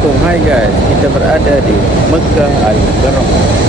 Assalamualaikum. Hai guys, kita berada di Mekah Al-Mukarramah.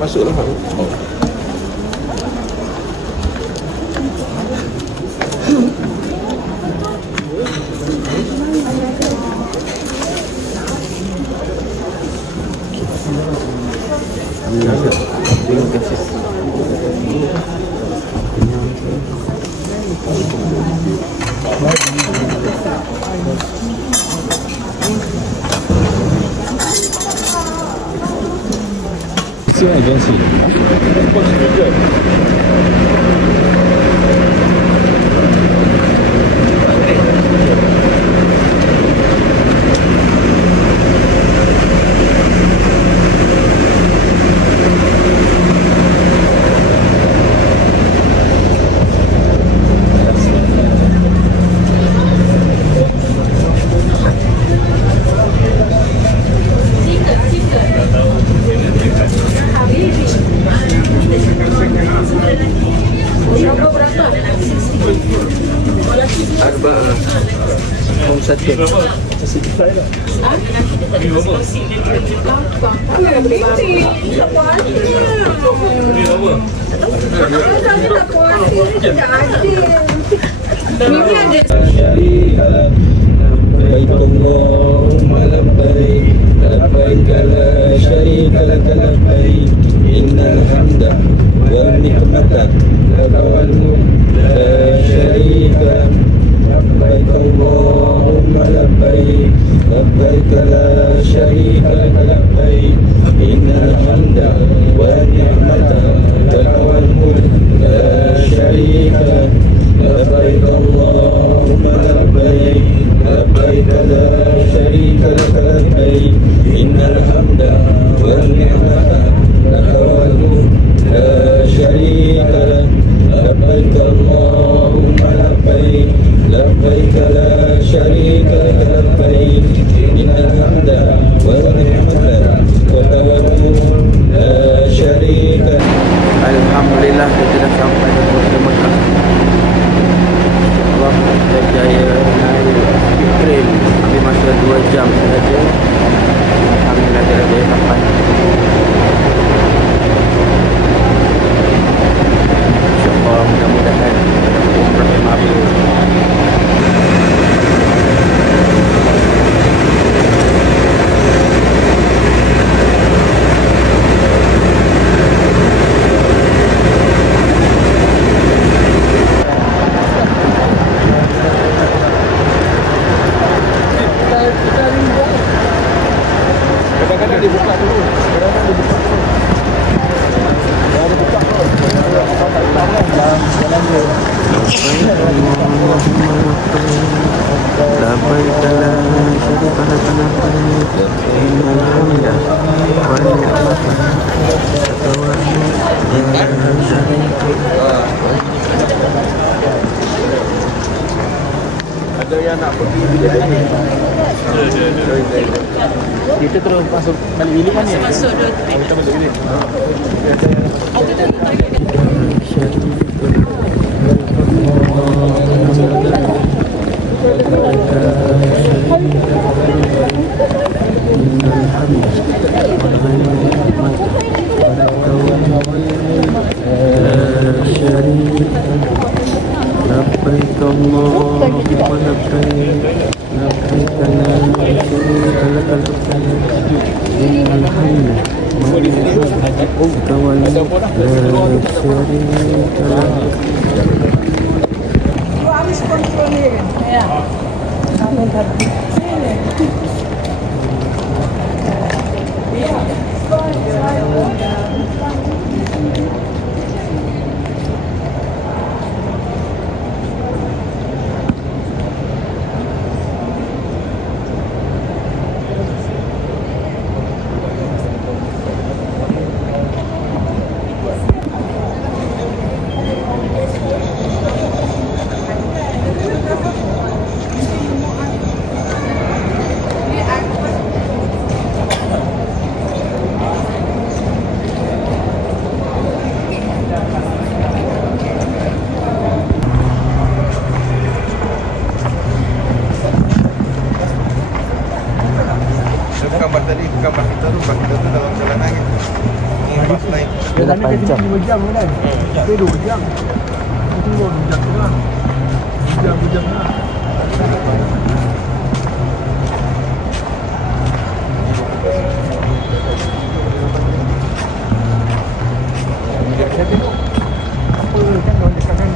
Masuklah. Terima kasih. Agensi. Alhamdulillah kita dah sampai di Mekah. Allah kita berjaya naik train ambil masa 2 jam sahaja. Alhamdulillah kita berjaya sampai. InsyaAllah mudah-mudahan umrah yang mabrur. Ada yang nak pergi bilik ni. Kita terus masuk balik bilik kan ni? Masuk dulu. Kita masuk bilik. لبيك اللهم لبيك لبيك لا شريك لك لبيك إن الحمد والنعمة والملك لا شريك لك. Dia 8 jam. 5 jam kan? Kita 2 jam. Itu 2 jam lah. 2 jam lah. Saya tengok apa kan orang cakap kan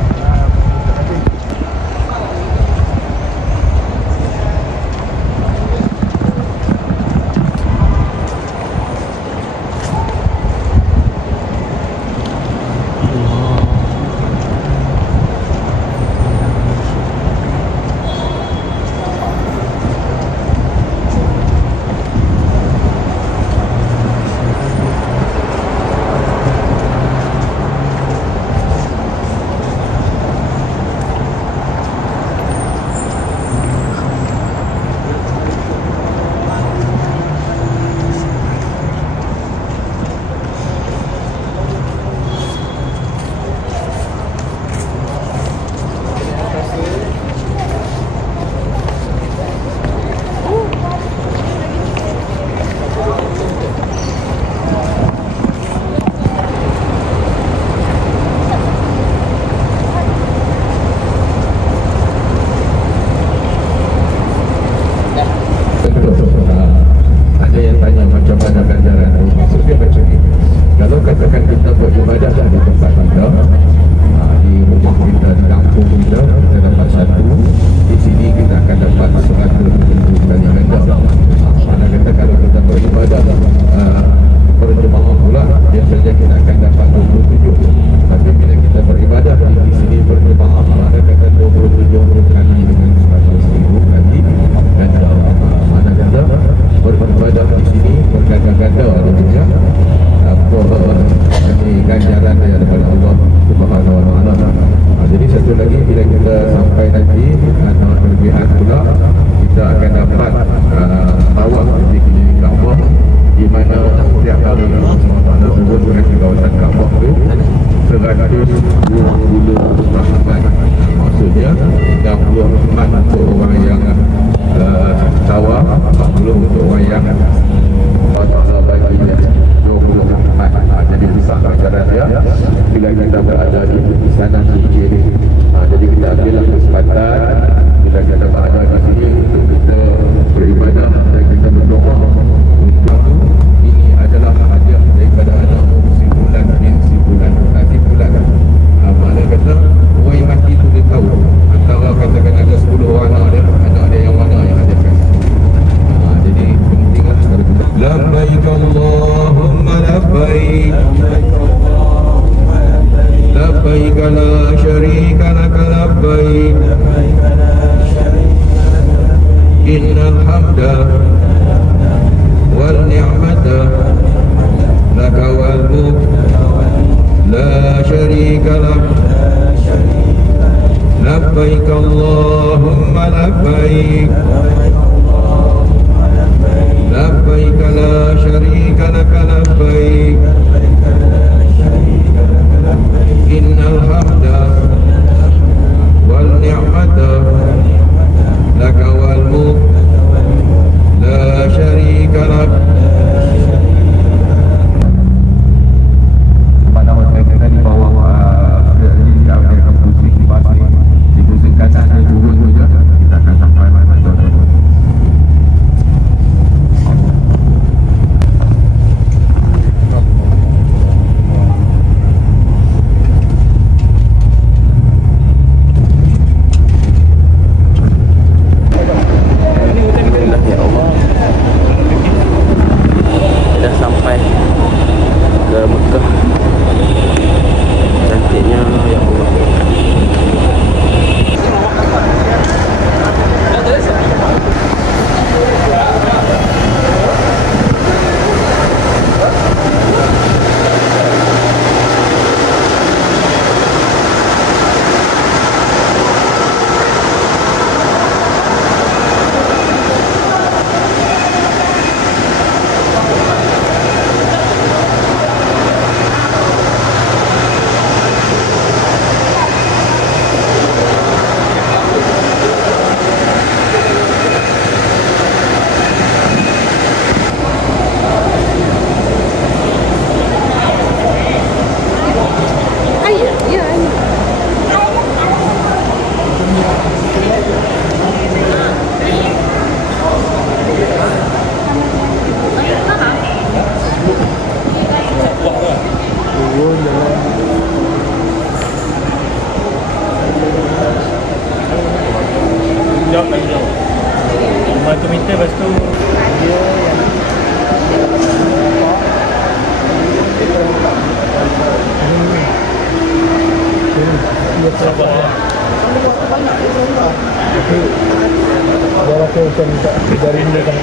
bukan dari ini kan.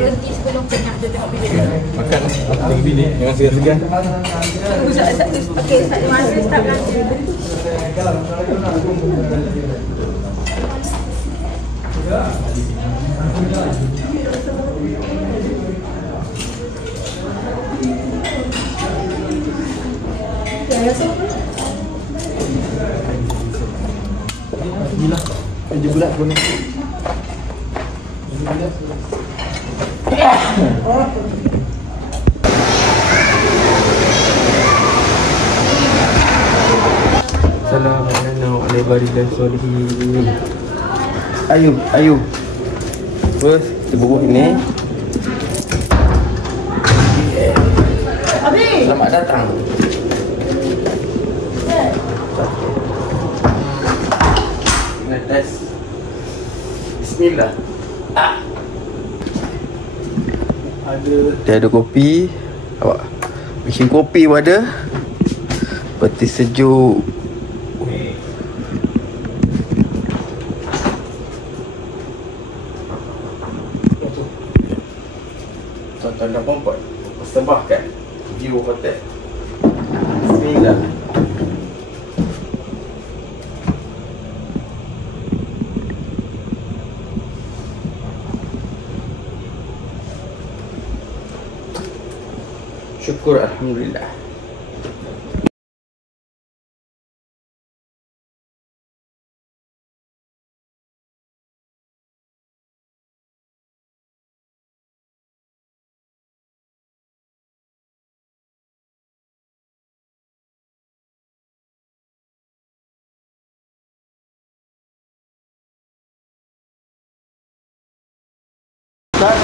Berhenti sebelum kenyang dia tengok video. Makan tengok bini memang segan-segan. Okey, masa start nanti. Alhamdulillah. 7 bulan pun. Assalamualaikum warahmatullahi wabarakatuh. Ayu. Terus terbubuh ini. Selamat datang. Tes. Bismillah. Dia ada kopi. Awak bikin kopi pun ada. Peti sejuk. Tuan-tuan dan puan-puan, persembahkan view hotel. Bismillah. Syukur alhamdulillah.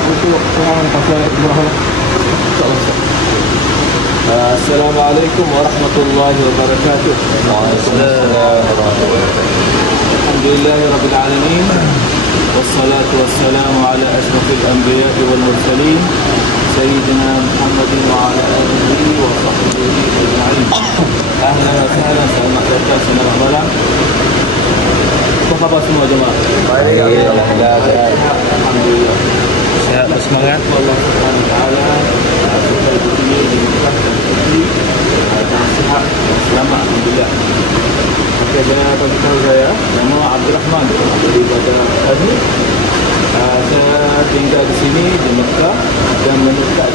Untuk pengalaman pasal Ibrahim. Assalamualaikum warahmatullahi wabarakatuh. Waalaikumsalam warahmatullahi wabarakatuh. Alhamdulillahirabbil alamin. Wassalatu wassalamu ala asyrafil anbiya'i wal mursalin sayyidina Muhammadin wa ala alihi wa sahbihi ajma'in. Ahlan wa sahlan, selamat datang, selamat malam. Apa khabar semua jemaah? Baik, alhamdulillah. Alhamdulillah. Sehat bersemangat. Allah Subhanahu wa taala kita di sini dimudahkan rezeki dan sihat dan selamat alhamdulillah. Okey, saya bagi tahu saya nama Abdul Rahman daripada Haji. Saya tinggal di sini di Mekah dan menetap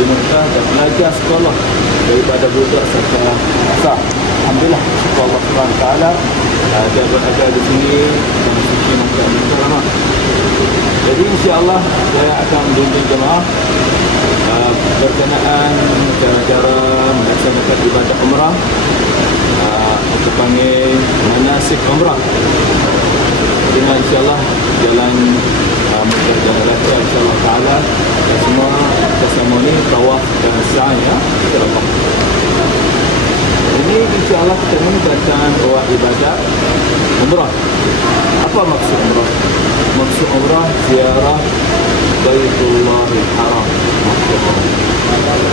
di Mekah dan belajar sekolah daripada budak sampai asal. Alhamdulillah, Allah Subhanahu wa taala saya berada di sini dan suci Mekah bersama. Jadi insya-Allah saya akan membimbing jemaah berkenaan cara-cara melaksanakan ibadah umrah, kita panggil manasik umrah. Dengan insya-Allah jalan jalan lancar insya-Allah taala semua kita semua ni tawaf dan sa'i ya insya-Allah. Ini insya-Allah kita ni bacaan buat ibadah umrah. Apa maksud umrah? Maksud umrah ziarah Baitullahil Haram.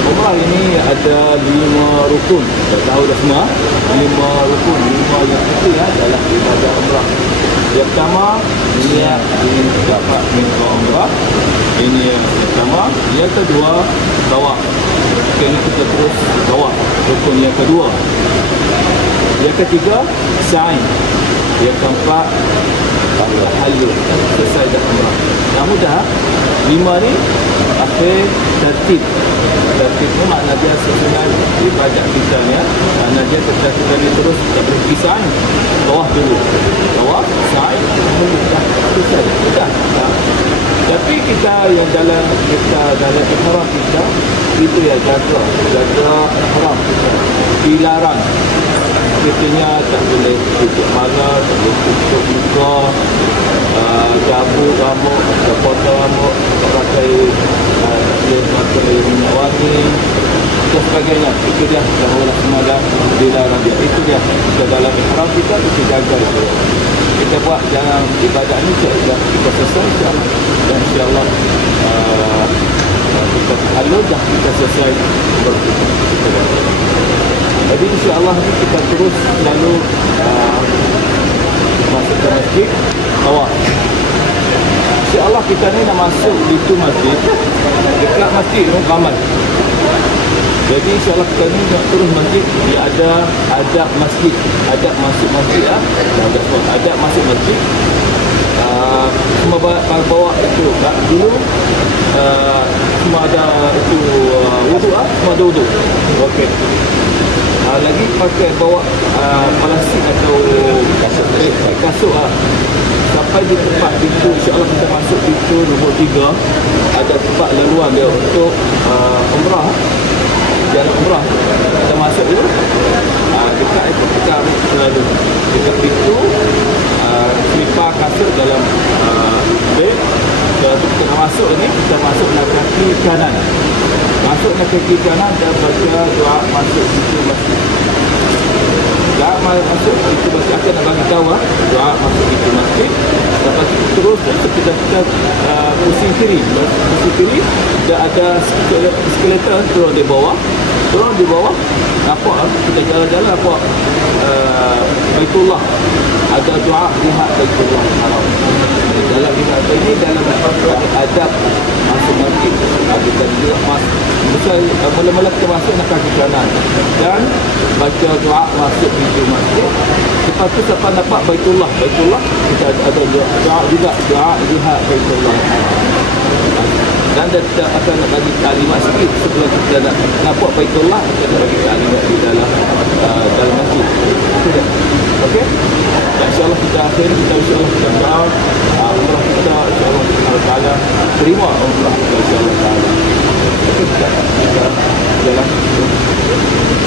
Umrah ini ada 5 rukun. Dah tahu dah semua? 5 rukun, 5 yang penting adalah ibadah umrah. Yang pertama, niat ingin dapat minta umrah. Ini yang pertama. Yang kedua, tawaf. Kini kita terus tawaf. Rukun yang kedua. Yang ketiga, sa'i. Yang keempat, halul. Selesai dah umrah. Yang mudah. 5 ni akhir tertib. Tertib tu makna dia sesuai ibadat kita ni ya. Makna dia setelah kita ni terus kita berhenti sa'i. Tawaf dulu. Tawaf, sa'i, dah selesai. Dah. Tapi kita yang dalam ihram kita itu ya jaga ihram kita. Dilarang Katanya tak boleh tutup mana, tak boleh tutup muka, cabut rambut, potong rambut, tak pakai minyak wangi dan sebagainya. Itu dia yang Allah semada dilarang dia. Itu dia kita dalam ihram kita jaga itu. Kita buat jangan ibadat ni kita selesai insya-Allah. Dan insya-Allah kita halus dah kita selesai berpuasa. Jadi insya-Allah kita terus lalu masuk ke masjid tawaf. InsyaAllah kita ni nak masuk itu masjid. Dekat masjid tu ramai. Jadi insyaAllah kita ni nak terus masjid. Dia ada adab masjid. Adab masuk masjid lah. Adab masuk masjid. Semua bawa itu dulu. Semua ada itu wuduk lah. Semua ada wuduk. Okey. Lagi pakai bawa plastik atau kasut lah. Sampai di tempat pintu, insyaAllah kita masuk pintu nombor 3. Ada tempat laluan dia untuk umrah. Jalan umrah. Kita masuk dulu. Dekat itu kita ambil selalu dekat pintu, selipar kasut dalam beg. Kita nak masuk ni, kita masuk dengan kaki kanan. Masuk dengan kaki kanan dan baca doa masuk pintu masjid. Doa masuk pintu masjid akan nak bagi tahu doa masuk pintu masjid. Lepas itu terus kita pusing kiri. Pusing kiri dia ada skeleton turun di bawah. Turun di bawah nampak kita jalan-jalan nampak Baitullah. Ada doa lihat Baitullah Haram. Dalam lihat ini dalam adab masuk masjid kita juga mula-mula kita masuk nak kaki kanan dan baca doa masuk pintu masjid. Lepas tu siapa dapat Baitullah kita ada doa juga doa lihat Baitullah dan kita akan nak bagi kalimat sikit sebelum kita nak nampak Baitullah kita nak bagi kalimat di dalam masjid. Itu dia. Okey. Dan insya-Allah kita akhiri kita insya-Allah kita doa umrah kita insya-Allah Allah Taala terima umrah kita insya-Allah Taala. Okey, kita jalan.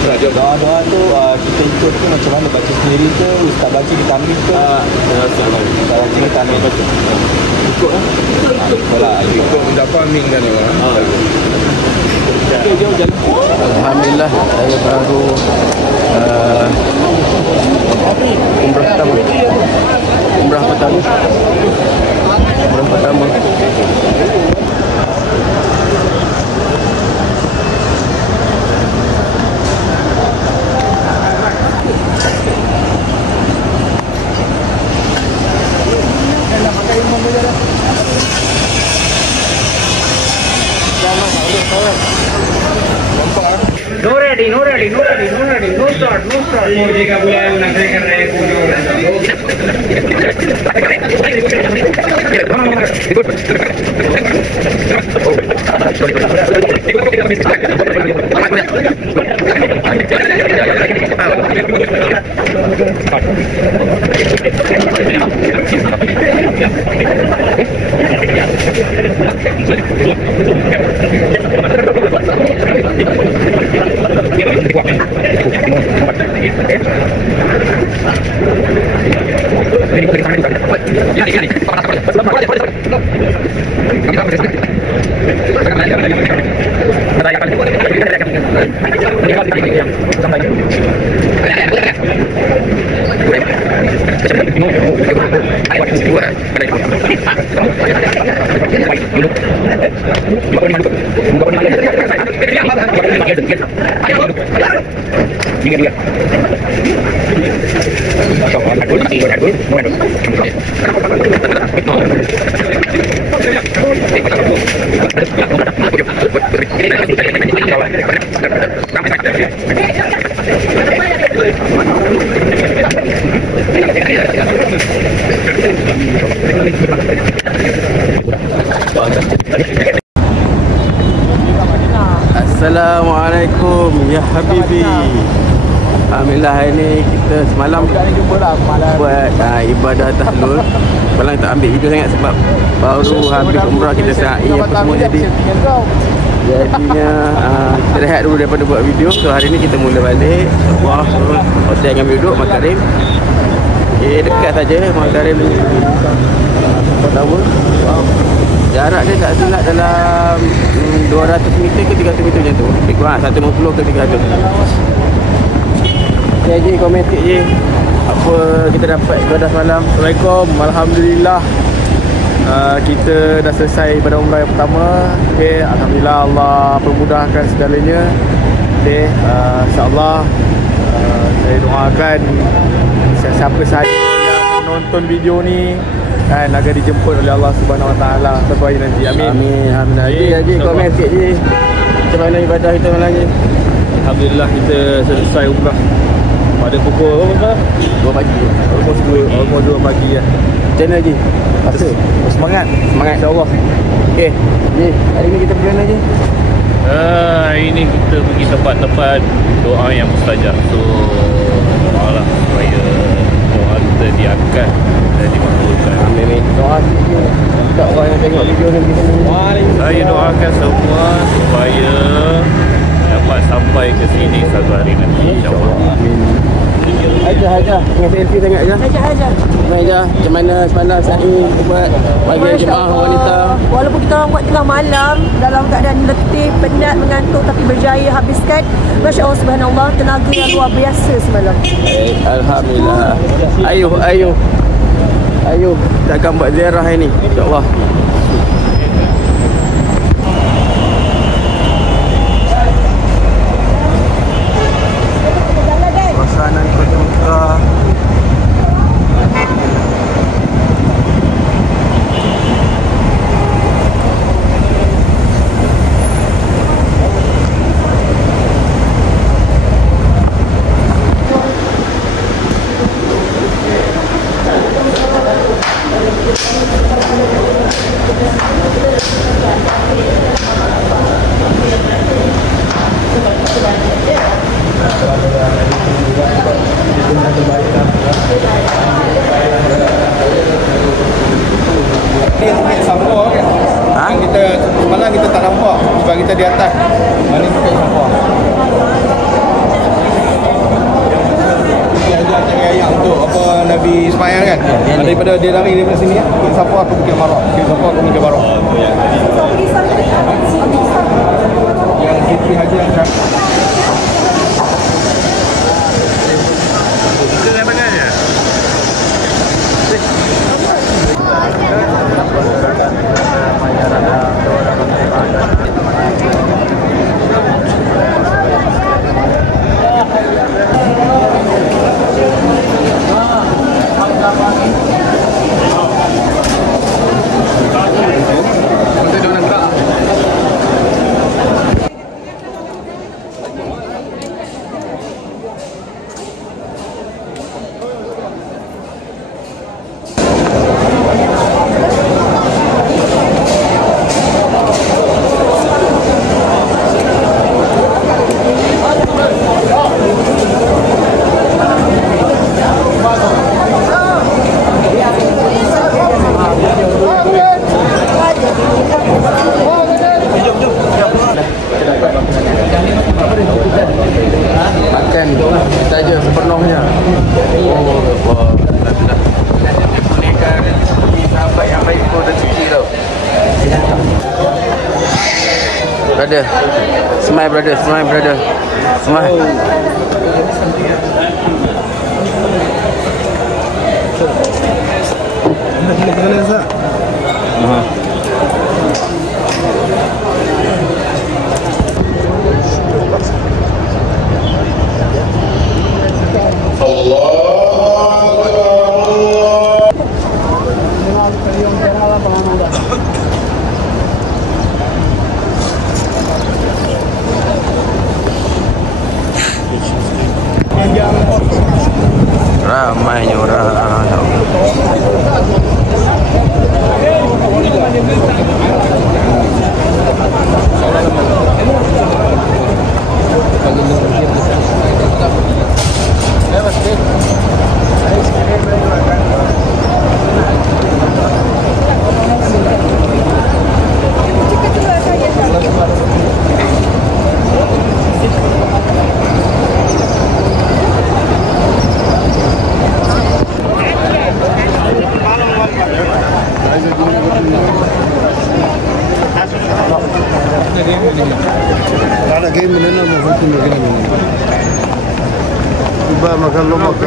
Doa-doa tu kita ikut tu macam mana, baca sendiri ke, ustaz baca kita ambil ke? Ustaz baca kita ambil baca. Ikut lah. Ikut mendapat amin kan ya. Okey, jauh jalan. Alhamdulillah saya baru umrah pertama. No ready, no start. Muji ka bulan na saya kena Assalamualaikum ya Habibi. Alhamdulillah hari ni kita semalam buat ibadah tahlul. Malam tak ambil video sangat sebab baru habis umrah kita sa'i apa semua jadi Jadinya kita rehat dulu daripada buat video. So hari ni kita mula balik. Wah, hotel yang ambil duduk Makarim. Okay, dekat saja Makarim ni. Tahu. Wow. Jarak dia tak silap dalam 200 meter ke 300 meter macam tu. Lebih kurang 150 ke 300. Okay, Haji, komen sikit je. Apa kita dapat ibadah semalam? Assalamualaikum. Alhamdulillah. Kita dah selesai ibadah umrah yang pertama. Okay, alhamdulillah Allah permudahkan segalanya. Okay, insyaAllah saya doakan siapa sahaja yang menonton video ni kan agar dijemput oleh Allah Subhanahu Wa Taala sampai nanti. Amin. Amin. Alhamdulillah. Haji, komen sikit je. Macam mana ibadah kita malam ni? Alhamdulillah kita selesai umrah pada pukul berapa? 2 pagi. Almost 2 pagi ya. Macam mana Haji? Rasa? Semangat. Semangat. InsyaAllah. Okey. Haji, hari ni kita pergi mana Haji? Hari ni kita pergi tempat-tempat doa yang mustajab. So doalah supaya doa kita diangkat dan dimakbulkan. Amin. Doa sikit. Tak orang yang tengok video ni kita ni. Saya doakan semua supaya dapat sampai ke sini satu hari nanti, insyaAllah. Amin. Haja, dengan selfie sangat Haja. Haja. Haja, macam mana semalam sa'i buat bagi jemaah wanita? Walaupun kita orang buat tengah malam dalam keadaan letih, penat, mengantuk tapi berjaya habiskan. Masya Allah, subhanallah, tenaga yang luar biasa semalam. Alhamdulillah. Ayuh, kita akan buat ziarah hari ni, insyaAllah. Suasana Kota Mekah. Semalam kita tak nampak sebab kita di atas. Mana kita nampak. Dia ajar cari ayam untuk apa Nabi Ismail kan. Daripada dia lari daripada sini ya. Kita siapa aku Bukit Marah. Kita siapa aku Bukit Marah. Yang Siti Haji yang makan saja sepenuhnya. Oh, sudah. Dia punihkan sahabat yang baik pun rezeki tau. Brother, smile brother, smile brother, smile. Ramainya orang. أنا جاي من هنا المفروض كنا جايين من هنا يبقى مكان لمك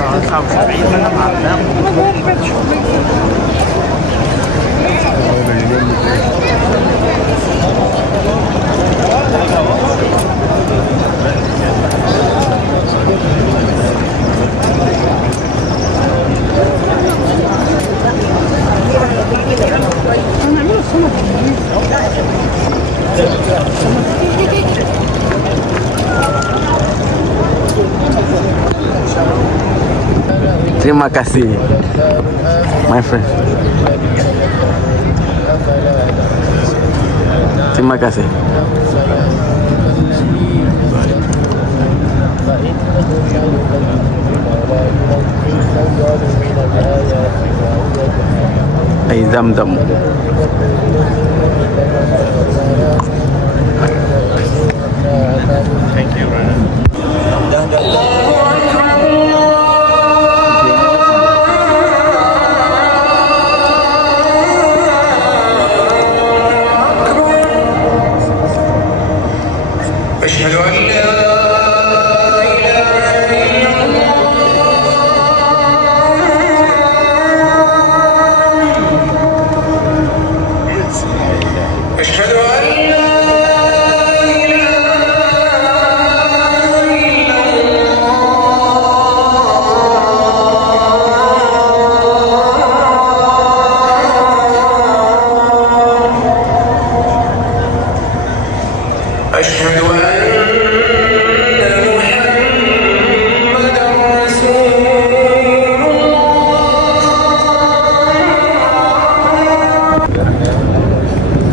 'Terima kasih, my friend. Terima kasih. Air Zam-Zam. Thank you, brother.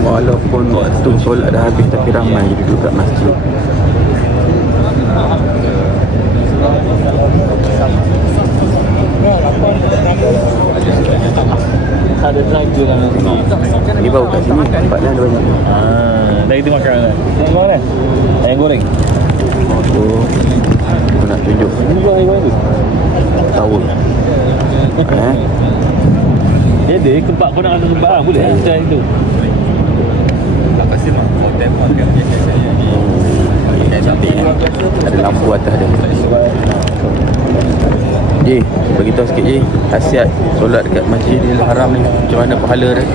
Walaupun waktu solat dah habis tapi ramai je duduk kat masjid. Ada driver lah nanti. Ini baru kat sini, tempatnya ada banyak. Dah kita makan dah. Ayam mana? Ayam goreng. Oh, aku nak tunjuk. Ini buat ayam goreng tu. Tahu. Dia ada kebab kau nak ada kebab boleh macam itu. Ada lampu atas dia. Ji, beritahu sikit Ji, khasiat solat dekat Masjidil Haram ni macam mana pahala dia?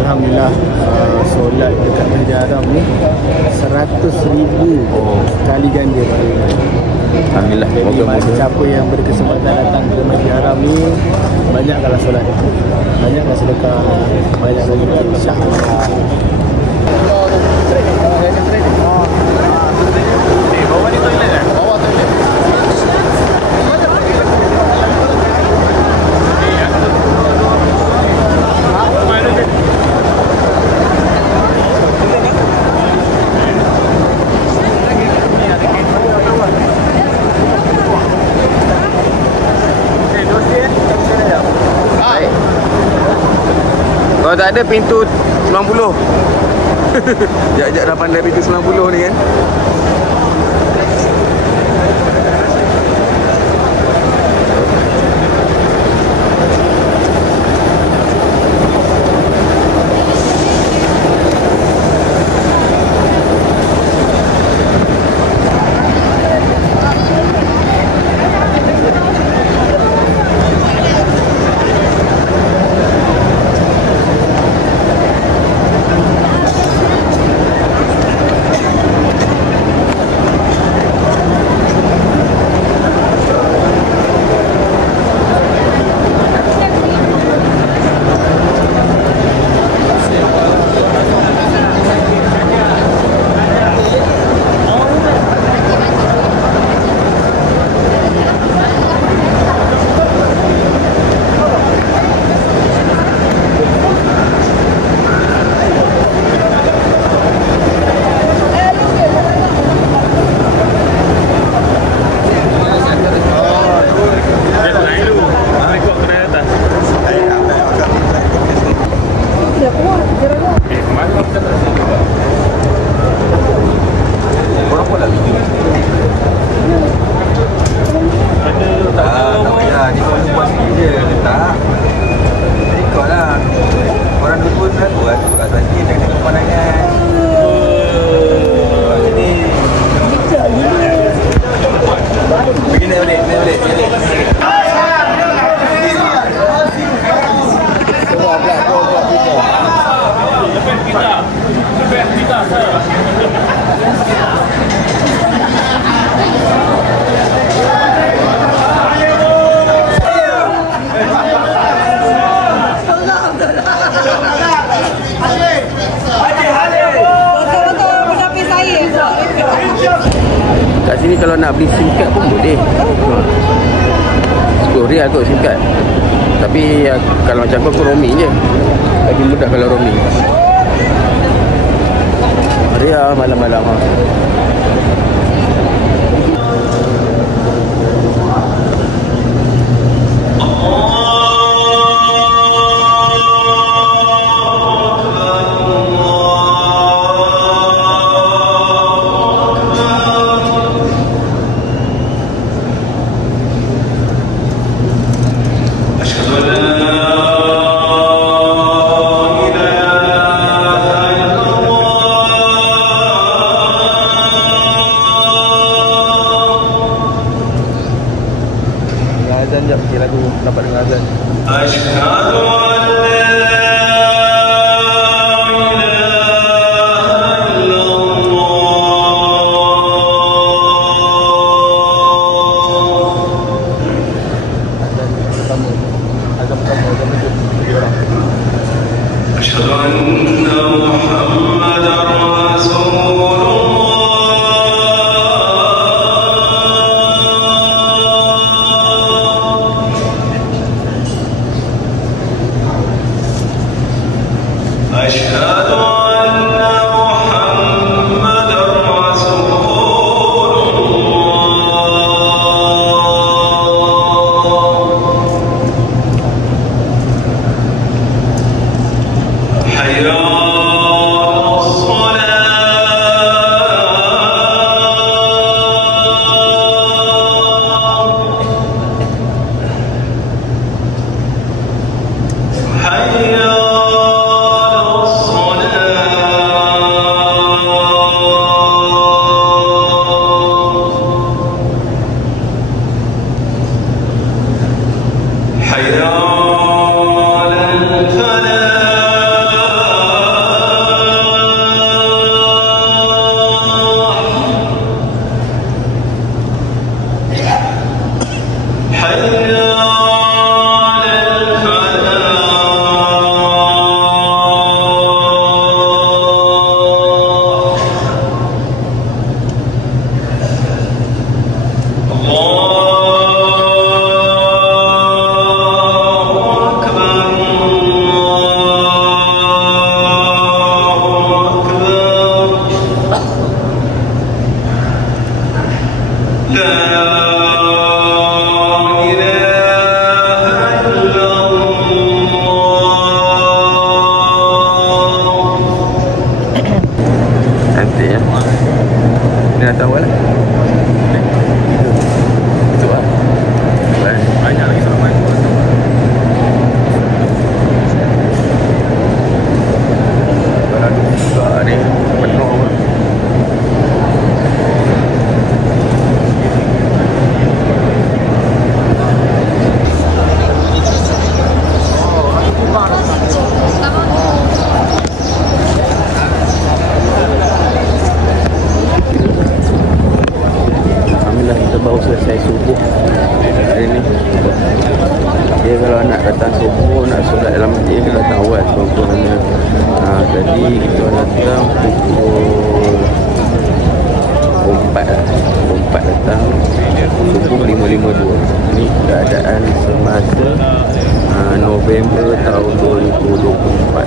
Alhamdulillah, solat dekat Masjidil Haram ni 100,000 kali ganda pahala. Alhamdulillah, Jadi moga-moga siapa yang berkesempatan datang ke Masjidil Haram ni, banyaklah solat, banyaklah sedekah, banyaklah zikir, insya-Allah. Kalau tak ada pintu 90. Jap-jap dah pandai pintu 90 ni kan. Kat sini kalau nak beli SIM card pun boleh. RM10 kot SIM card. Tapi kalau macam aku roaming je. Lagi mudah kalau roaming. Ria malam-malam ha. Azan jap, okay, lagu dapat dengar azan. Asyhadu an la Azan pertama, azan tujuh, 7 orang. asyhadu anna Muhammadar Rasulullah. أشهد أن محمدًا رسول الله. حي على الصلاة. حي Cantik ya. Ini dah tahu lah. Itu lah. Banyak lagi selamat. Kalau buka ni penuh. Baru selesai subuh hari ni. Dia kalau nak datang subuh, nak solat dalam masjid, kita datang awal contohnya. Tadi kita datang pukul 4 lah. Pukul 4 datang, subuh 5.52. Ini keadaan semasa November tahun 2024.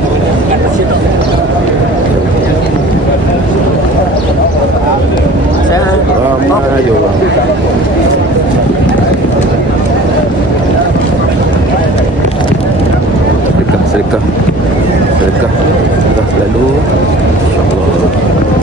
Ramai orang. Sedekah selalu, InsyaAllah.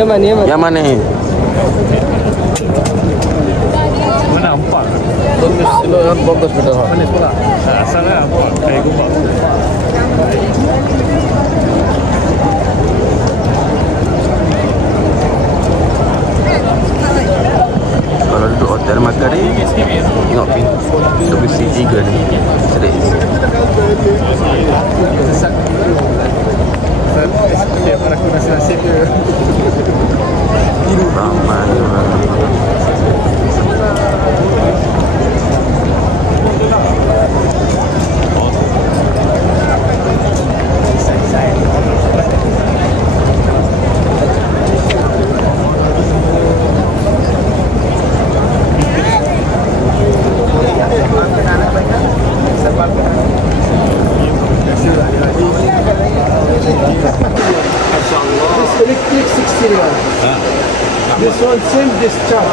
Yaman. Yaman ni. Mana nampak? Bagus betul. Mana sekolah? Asalnya nampak. Kayak gubak. Kalau duduk hotel makan ni, tengok pintu besi 3 ni. Sedih. Setiap aku nasi dia. Ramai. This electric 60 riyal. This one same discharge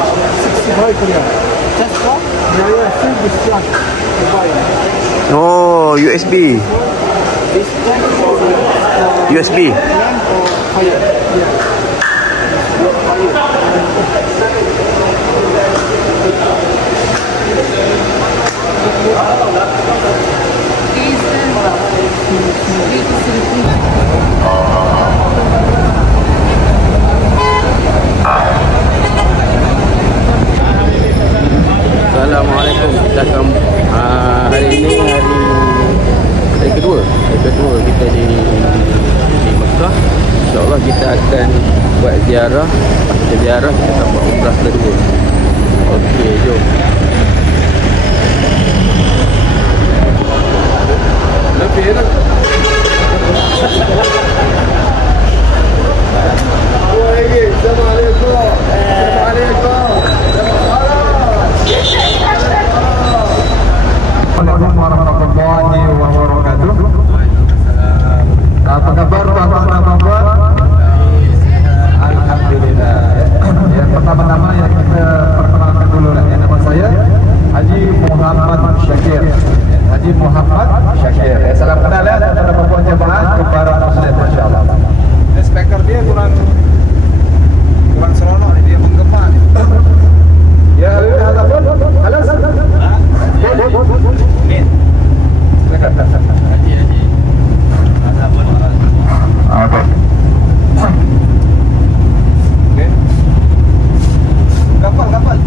65 riyal. Just what? Yeah, same discharge. Oh, USB. This tank for USB. lamp or fire. Yeah. Assalamualaikum. Kita akan hari ini hari kedua kita di Mekah. InsyaAllah kita akan buat ziarah. Kita akan buat umrah kedua. Okey, jom. Lebih lah. Assalamualaikum warahmatullahi wabarakatuh. Apa kabar Bapak-Bapak? Alhamdulillah. Yang pertama-tama yang kita perkenalkan dulu lah. Yang nama saya Haji Muhammad Syakir. Haji Muhammad Syakir. Salam kenal ya kepada Bapak jemaah kepada Muslim, masya-Allah. Speaker dia kurang seronok ni, dia menggema ni. Ya, ada pun. Halo. Kapal.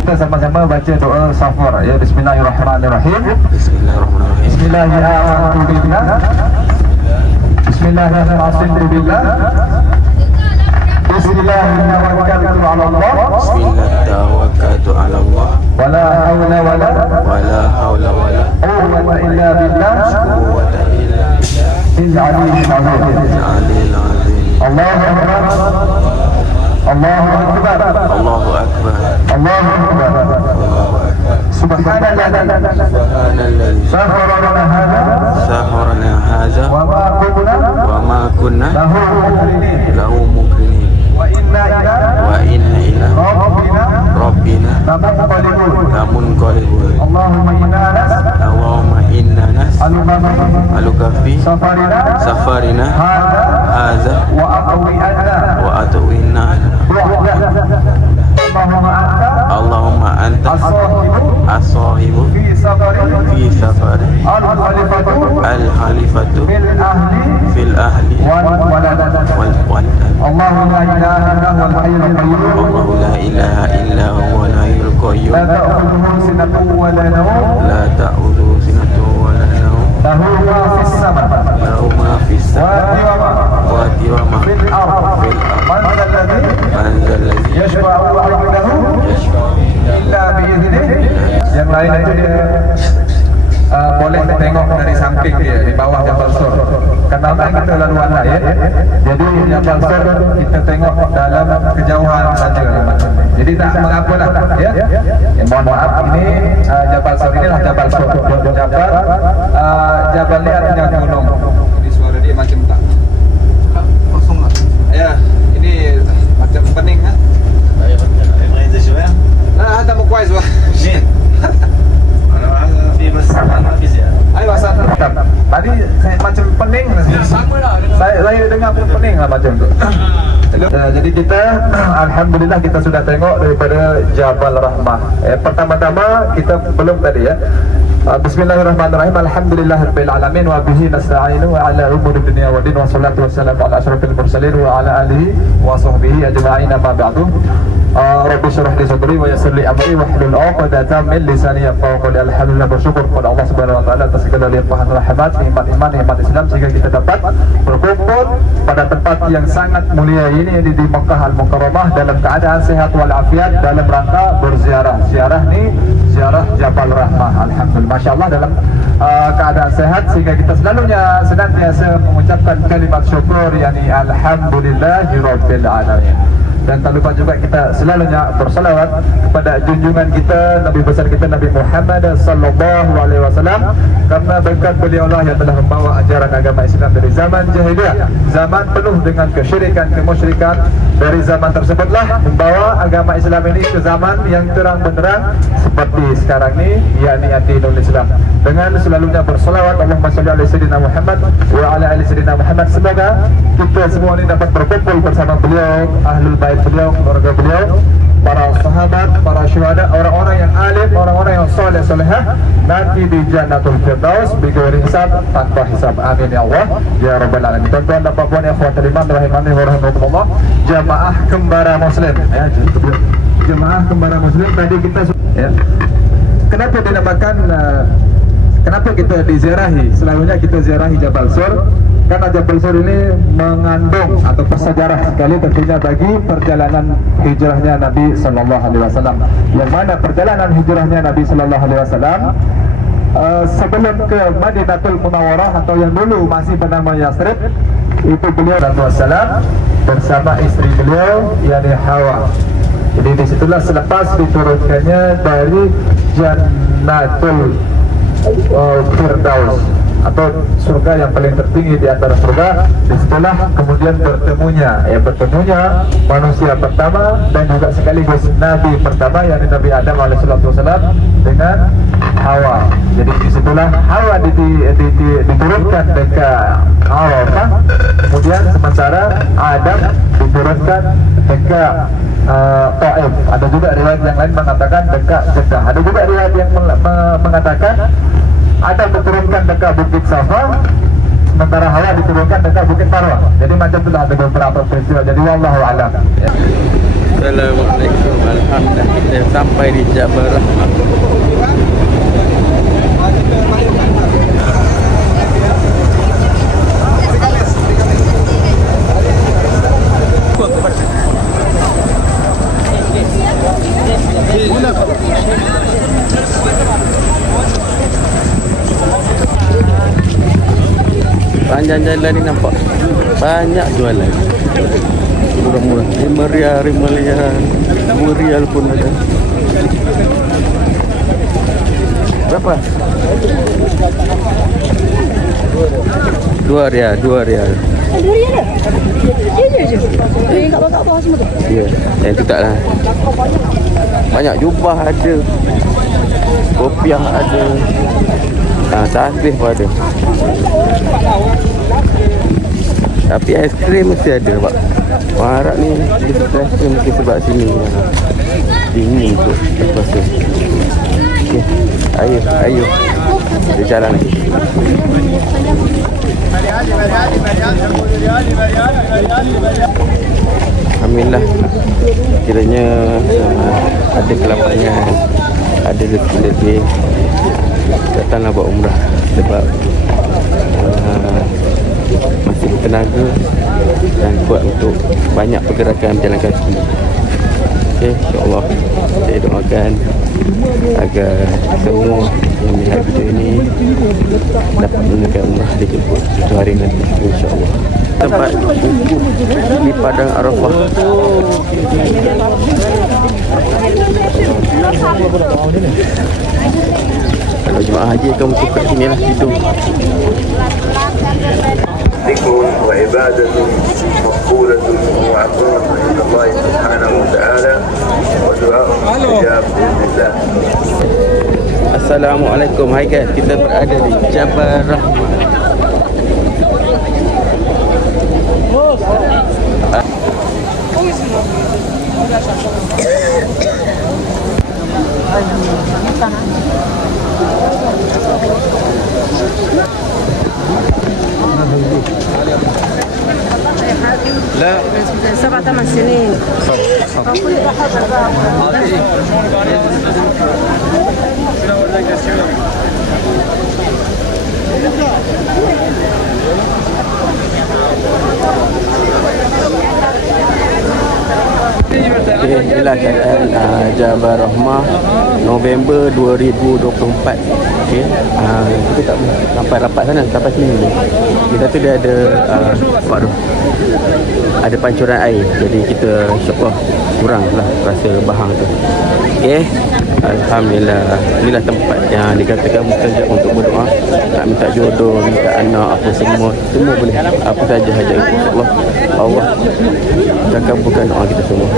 Kita sama-sama baca doa safar ya. Bismillahirrahmanirrahim. Bismillahirrahmanirrahim. Bismillahirrahmanirrahim. Bismillahirrahmanirrahim. Bismillahirrahmanirrahim. Wala hawla wala quwwata illa billah. Al-aliyyil azim. Allahu akbar. Allahu akbar. Allahu akbar. Allahu akbar. Subhanallah. Safarana hadza wa ma kunna lahu muqrinin. Wa inna ila rabbina lamunqalibun. Allahumma inna nas'aluka fi safarina hadza wa atwina. Allahumma anta as-sahibu fi safari al-khalifatu fil ahli wal walad. Allahu la ilaha illa huwa al-hayyul qayyum. La ta'khudhuhu sinatun wa la nawm. Lahu ma fis samawati wa ma fil ardi. Man alladhi yashfa'u 'indahu illa bi'idhnihi. Yang lain itu dia boleh tengok dari samping dia di bawah Jabal Sur. Kenapa kita laluan lain? Jadi Jabal Sur kita tengok dalam kejauhan saja. Jadi tak mengapa lah ya. Mohon maaf, ini Jabal Sur, inilah Jabal Sur. Jabal ni artinya gunung. Jadi suara dia macam tak kosong lah. Ya, ini macam pening kan? Ada mau pun pening lah macam tu. Jadi kita alhamdulillah kita sudah tengok daripada Jabal Rahmah. Pertama-tama kita belum tadi ya. Bismillahirrahmanirrahim. Alhamdulillahirabbil alamin wa bihi nasta'inu wa ala umuri dunya wa din wa salatu wassalamu ala asyrafil mursalin wa ala alihi wa sahbihi ajma'in ma ba'du. Rabbi syrah li sadri wa yassir li amri wa hlul 'uqdatam min lisani yafqahu qawli. Alhamdulillah, bersyukur kepada Allah Subhanahu wa taala atas segala limpahan rahmat, nikmat iman, nikmat Islam sehingga kita dapat berkumpul pada tempat yang sangat mulia ini di Makkah Al-Mukarramah dalam keadaan sehat walafiat dalam rangka berziarah. Ziarah ni ziarah Jabal Rahmah. Alhamdulillah, masya-Allah dalam keadaan sehat sehingga kita selalunya senantiasa mengucapkan kalimat syukur yakni alhamdulillahirabbil alamin. Dan tak lupa juga kita selalunya bersalawat kepada junjungan kita, Nabi besar kita Nabi Muhammad sallallahu alaihi wasallam, karena berkat beliaulah yang telah membawa ajaran agama Islam dari zaman jahiliyah, zaman penuh dengan kesyirikan, kemusyrikan. Dari zaman tersebutlah membawa agama Islam ini ke zaman yang terang benderang seperti sekarang ni, yakni dinul Islam. Dengan selalunya bersalawat Allahumma shalli ala sayyidina Muhammad wa ala ali sayyidina Muhammad, semoga kita semua ini dapat berkumpul bersama beliau, ahlul bait beliau, keluarga beliau, para sahabat, para syuhada, orang-orang yang alim, orang-orang yang soleh solehah nanti di Jannatul Firdaus bighairi hisab, tanpa hisab. Amin ya Allah ya rabbal alamin. Tuan-tuan dan puan-puan ikhwatul iman rahimani wa rahimakumullah, jamaah kembara muslim ya, jamaah kembara muslim tadi kita ya. Kenapa dinamakan kenapa kita diziarahi? Selalunya kita ziarahi Jabal Sur karena Jabal Sur ini mengandung atau bersejarah sekali tentunya bagi perjalanan hijrahnya Nabi sallallahu alaihi wasallam. Yang mana perjalanan hijrahnya Nabi sallallahu alaihi wasallam sebelum ke Madinatul Munawwarah atau yang dulu masih bernama Yathrib, itu beliau Rasulullah bersama istri beliau yakni Hawa. Jadi disitulah selepas diturunkannya dari Jannatul Firdaus atau surga yang paling tertinggi di antara surga, disitulah kemudian bertemunya manusia pertama dan juga sekaligus Nabi pertama yakni Nabi Adam alaihissalam dengan Hawa. Jadi disitulah Hawa diturunkan dekat Arafah, kemudian sementara Adam diturunkan dekat Taif. Ada juga riwayat yang lain mengatakan dekat Jeddah. Ada juga riwayat yang mengatakan ada diturunkan dekat Bukit Safa, sementara Hawa diturunkan dekat Bukit Marwah. Jadi macam itulah ada beberapa peristiwa. Jadi wallahu a'lam. Assalamualaikum. Alhamdulillah kita sampai di Jabal Rahmah. Panjang jalan ni nampak banyak jualan murah-murah, 5 rial, 5 rial, 2 rial pun ada. Berapa? 2 rial, 2 rial. 2 rial dah? Dia je? Kat bawah semua tu? Ya, yang tu taklah. Banyak jubah ada, kopiah ada, tasbih pun ada. Tapi aiskrim mesti ada pak. Orang Arab ni dia suka aiskrim mungkin sebab sini dingin tu puasa. Okey, ayo kita jalan lagi. Alhamdulillah, kiranya ada kelapangan, ada rezeki lebih, datanglah buat umrah sebab masih bertenaga dan kuat untuk banyak pergerakan berjalan kaki. Okey, insya-Allah saya doakan agar semua yang melihat video ini dapat menunaikan umrah dijemput satu hari nanti, insya-Allah. Tempat wukuf di Padang Arafah. Kalau jemaah haji akan wukuf kat sini lah, hidung. ذكر وعبادة مقبولة وعظيمة عند الله سبحانه وتعالى ودعاء مستجاب بإذن الله. Assalamualaikum. Hai guys, kita berada di Jabal Rahmah. لا 7-8 سنين. Inilah keadaan Jabal Rahmah November 2024. Okey, kita tak sampai rapat sana, sampai sini ni. Kita tu dia ada apa tu? Ada pancuran air. Jadi kita insya-Allah kuranglah rasa bahang tu. Okey. Alhamdulillah. Inilah tempat yang dikatakan mustajab untuk berdoa. Nak minta jodoh, minta anak, apa semua boleh. Apa saja hajat insya-Allah Allah akan kabulkan doa kita semua.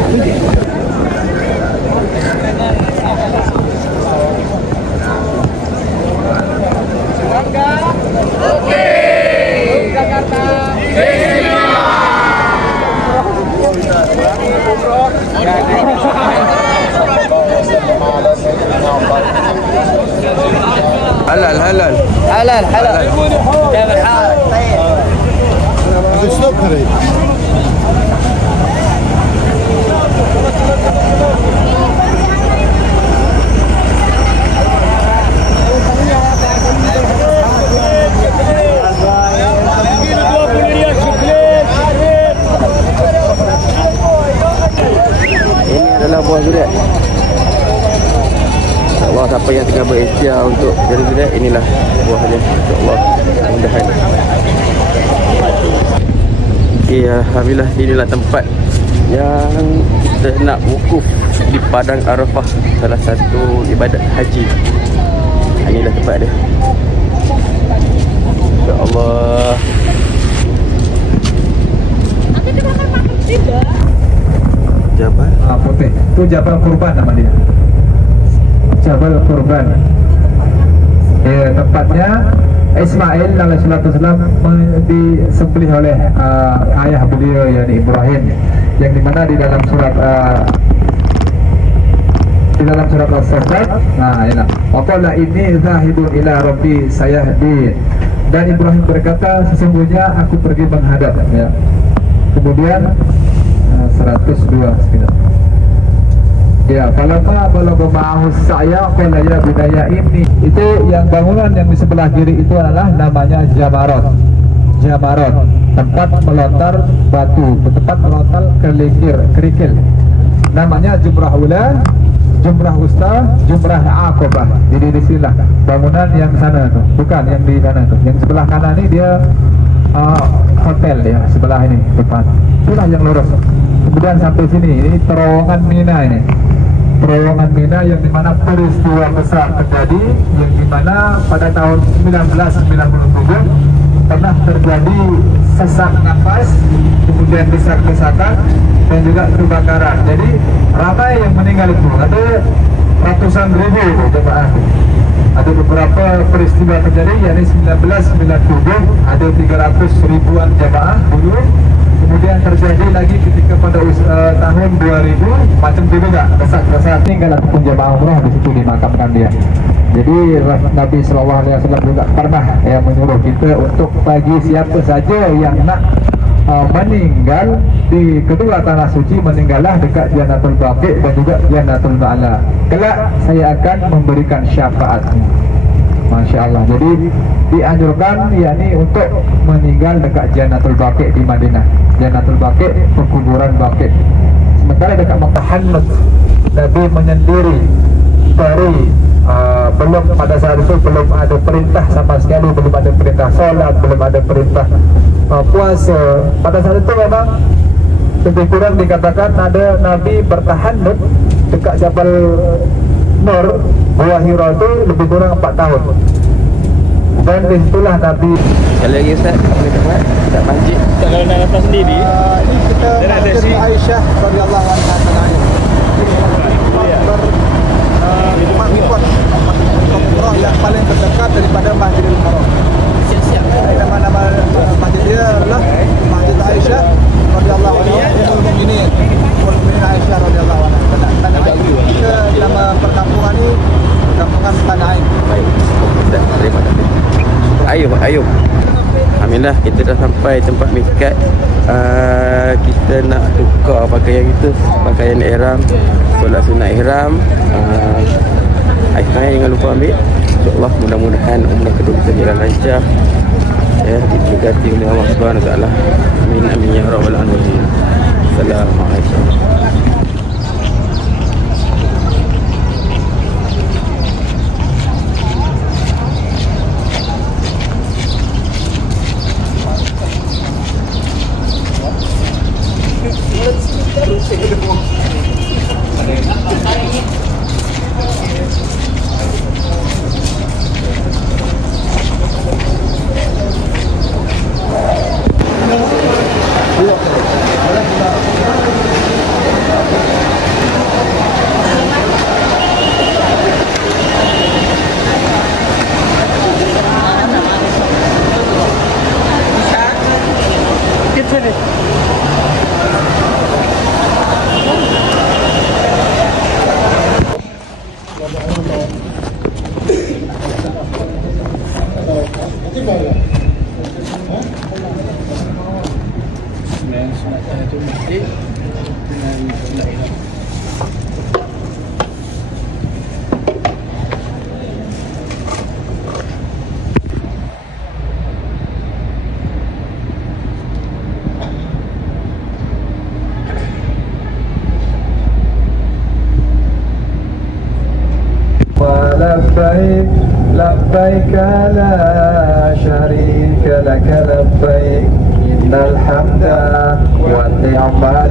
halal halal حلال حلال كيف الحال؟ طيب Ini adalah buah zulet. InsyaAllah siapa yang tengah berikhtiar untuk cari zulet, inilah buahnya. InsyaAllah mudah-mudahan. Okay, alhamdulillah inilah tempat yang kita nak wukuf di Padang Arafah, salah satu ibadat haji. Inilah tempat dia. InsyaAllah. Jabal putih itu Jabal Kurban nama dia, Jabal Kurban. Tempatnya Ismail alaihissalam disembelih oleh ayah beliau yakni Ibrahim, yang dimana di dalam surat As-Saffat, inilah waqala inni zahibun ila rabbi sayahdi, dan Ibrahim berkata sesungguhnya aku pergi menghadap, ya. Kemudian 102 sekitar. Ya, falamma balagha ma'ahu saya qala ya budaya ini. Itu yang bangunan yang di sebelah kiri itu adalah namanya Jamarot. Jamarot, tempat melontar batu, tempat melontar kerikil. Namanya Jumrah Ula, Jumrah Wusta, Jumrah Aqabah. Jadi di sinilah bangunan yang sana tuh, bukan yang di sana tuh. Yang sebelah kanan ini dia hotel ya, sebelah ini depan. Itulah yang lurus. Kemudian sampai sini, ini terowongan Mina ini. Terowongan Mina yang dimana peristiwa besar terjadi, yang dimana pada tahun 1997 pernah terjadi sesak nafas, kemudian desak-desakan dan juga kebakaran. Jadi ramai yang meninggal itu, ada ratusan ribu jemaah. Ada beberapa peristiwa terjadi, yakni 1997 ada 300 ribuan jemaah dulu. Kemudian terjadi lagi ketika pada tahun 2000 macam itu juga, desak-desakan tinggal ataupun jemaah umrah di situ dimakamkan dia. Jadi Nabi SAW juga pernah menyuruh kita untuk bagi siapa saja yang nak meninggal di kedua tanah suci, meninggallah dekat Jannatul Baqi dan juga Jannatul Ma'la. Kelak saya akan memberikan syafaat. Masya Allah. Jadi dianjurkan yakni untuk meninggal dekat Jannatul Baqi di Madinah. Jannatul Baqi, perkuburan Baqi. Sementara dekat Makkah Hanut, Nabi menyendiri dari belum, pada saat itu belum ada perintah sama sekali, belum ada perintah solat, belum ada perintah puasa. Pada saat itu memang lebih kurang dikatakan ada Nabi bertahanut dekat Jabal Nur, Gua Hira itu lebih kurang 4 tahun. Dan disitulah Nabi. Sekali lagi Ustaz, boleh tempat dekat masjid. Kalau nak datang sendiri, ini kita Masjid Aisyah radhiyallahu anha tanah. Mikot umrah yang paling terdekat daripada Masjidil Haram. Nama-nama masjid dia adalah Masjid Aisyah radhiyallahu anha, Ummul Mukminin Aisyah radhiyallahu anha. Kita nama perkampungan ini perkampungan Tanah Ain. Baik. Terima kasih. Ayub. Alhamdulillah. Alhamdulillah kita dah sampai tempat mikat. Kita nak tukar pakaian kita, pakaian ihram, solat sunat ihram. Air jangan lupa ambil. InsyaAllah mudah-mudahan umrah kedua kita jalan lancar, ya, diberkati oleh Allah Subhanahu Wa Taala. Amin amin ya rabbal alamin. Assalamualaikum. لبيك لبيك لا شريك لك لبيك إن الحمد والنعمة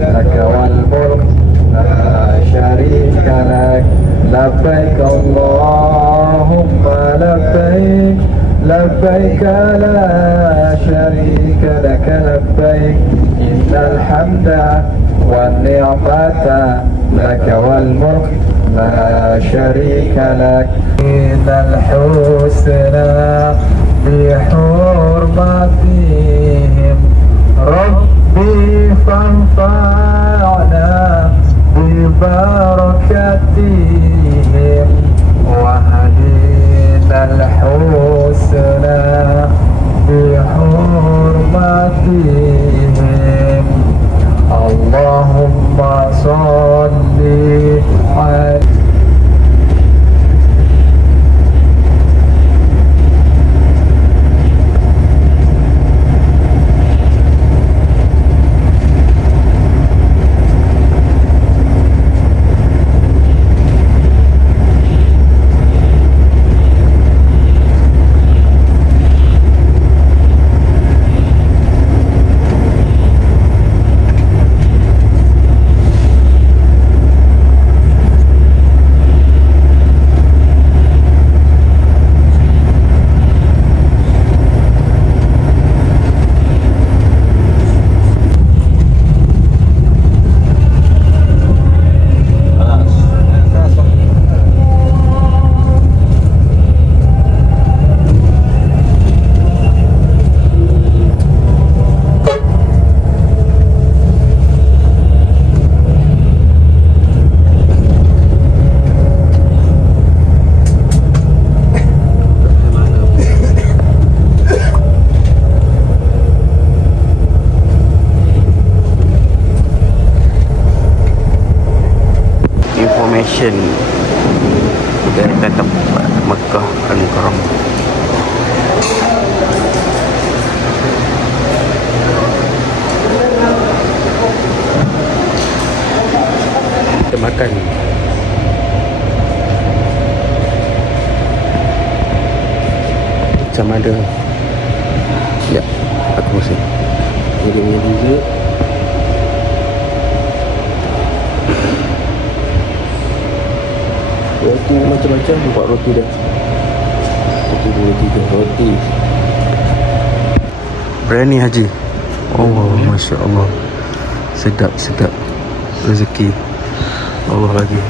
لك والملك لا شريك لك لبيك اللهم لبيك لبيك لا شريك لك لبيك إن الحمد والنعمة لك والملك لا شريك لك إن الحسنى بحرمتهم ربي فانفعنا ببركتهم وهدينا الحسنى بحرمتهم اللهم صل على information dari tempat Mekah Al-Mukarramah. Kita makan. Macam ada. Ya, aku mesti. Ini punya dessert. Roti macam-macam, buat roti dah. Roti 2-3 roti. Biryani Haji. Oh, Masya Allah. Sedap-sedap rezeki Allah bagi.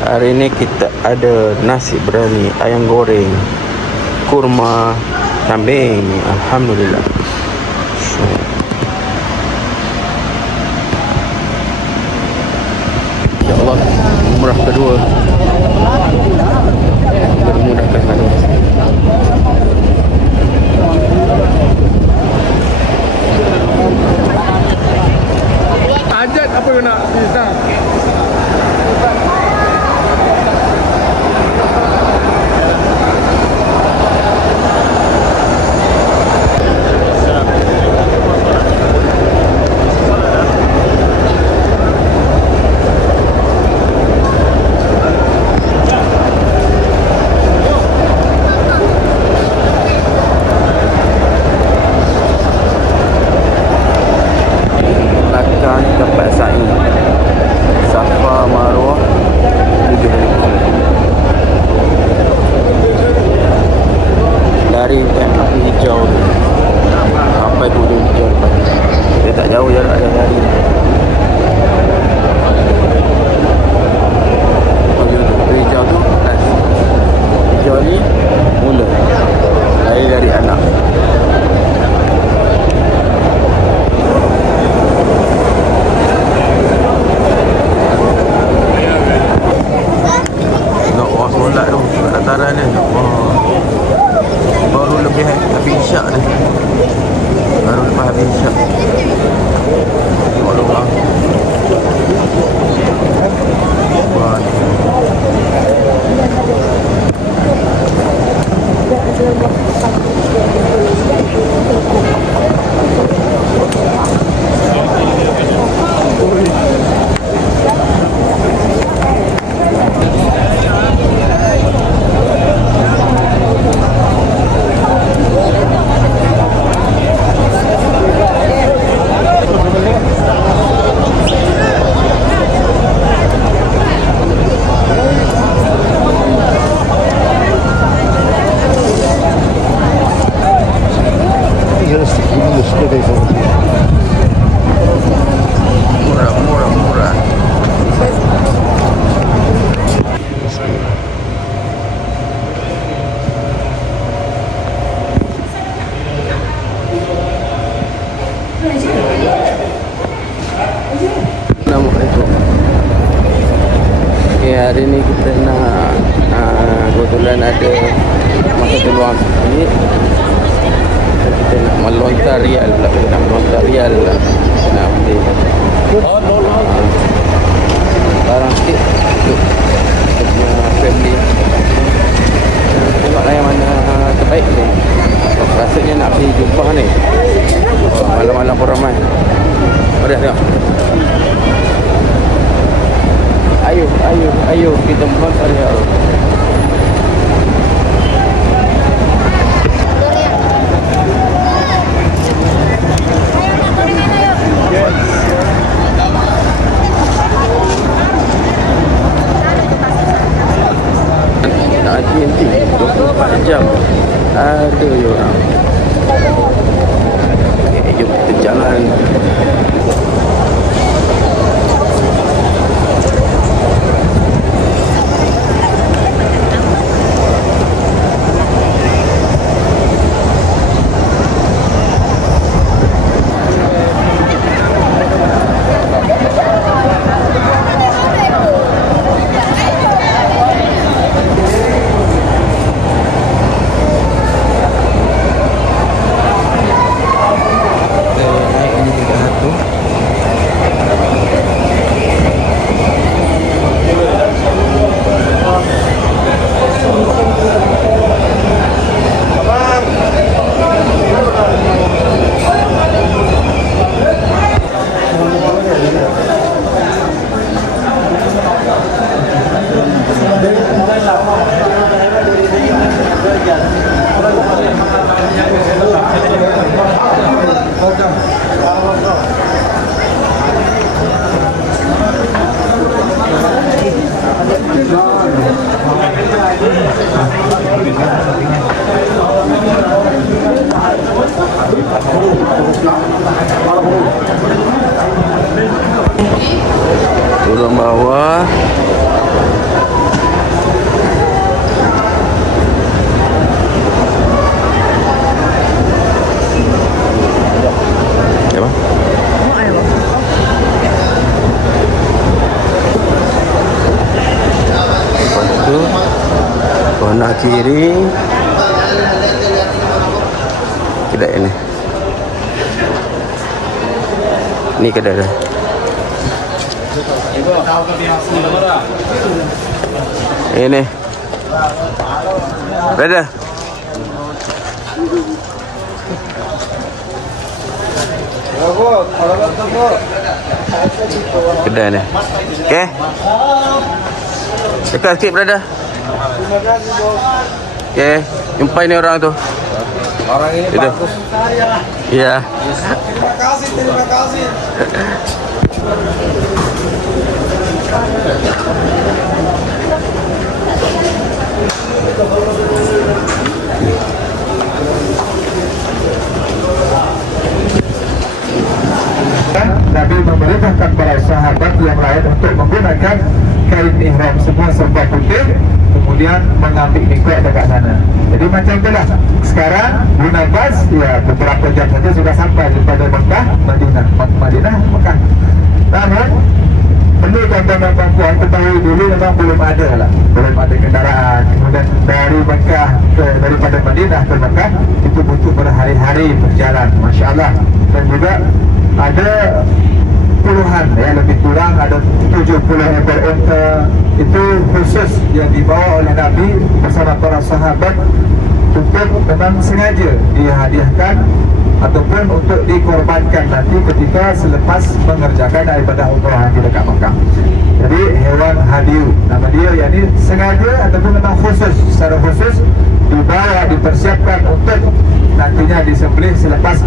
Hari ni kita ada nasi biryani, ayam goreng, kurma kambing. Alhamdulillah. umrah kedua. Bermudahkan kalau Ajat apa yang nak Ustaz? tempat sa'i Safa Marwah 7 dari tent api hijau tu sampai ke ujung hijau depan. Dia tak jauh jarak dia dari ujung hijau tu kan. Hijau ni mula dari anak. Solat tu kat dataran ni baru lebih habis isyak ni. Baru lepas habis isyak. Tengok dulu lah. Murah. Assalamualaikum. Okay, hari ni kita nak kebetulan ada masa peluang ni. Kita nak melontar rial pula. Kita nak melontar rial lah. Nak beli barang sikit untuk kita punya family. Tengoklah yang mana terbaik tu. Rasanya nak pergi jumpa ni. Malam-malam pun ramai. Mari tengok. Ayo kita melontar rial. Tak henti 24 jam ada je orang. Okay, jom kita jalan. Turun bawah. Apa? Sebelah kiri kedai ini. Ni kedai dah. Ini. Brother. Kedai ni. Okey. Dekat sikit brother. Okey, jumpa ni orang tu. Orang ini Itu. bagus. Ya. Terima kasih. Nabi memerintahkan para sahabat yang lain untuk menggunakan kain ihram semua serba putih, kemudian mengambil mikot dekat sana. Jadi macam itulah. Sekarang guna bas, ya beberapa jam saja sudah sampai daripada Mekah, Madinah, Mekah. Namun perlu tuan-tuan dan puan ketahui dulu memang belum ada kendaraan. Kemudian dari Mekah daripada Madinah ke Mekah itu butuh berhari-hari berjalan, masya-Allah. Dan juga ada puluhan, ya lebih kurang ada 70 ekor unta itu khusus yang dibawa oleh Nabi bersama para sahabat untuk memang sengaja dihadiahkan ataupun untuk dikorbankan nanti ketika selepas mengerjakan ibadah umrah di dekat Mekah. Jadi hewan hadiu nama dia, yakni sengaja ataupun memang khusus, secara khusus dibawa, dipersiapkan untuk nantinya disembelih selepas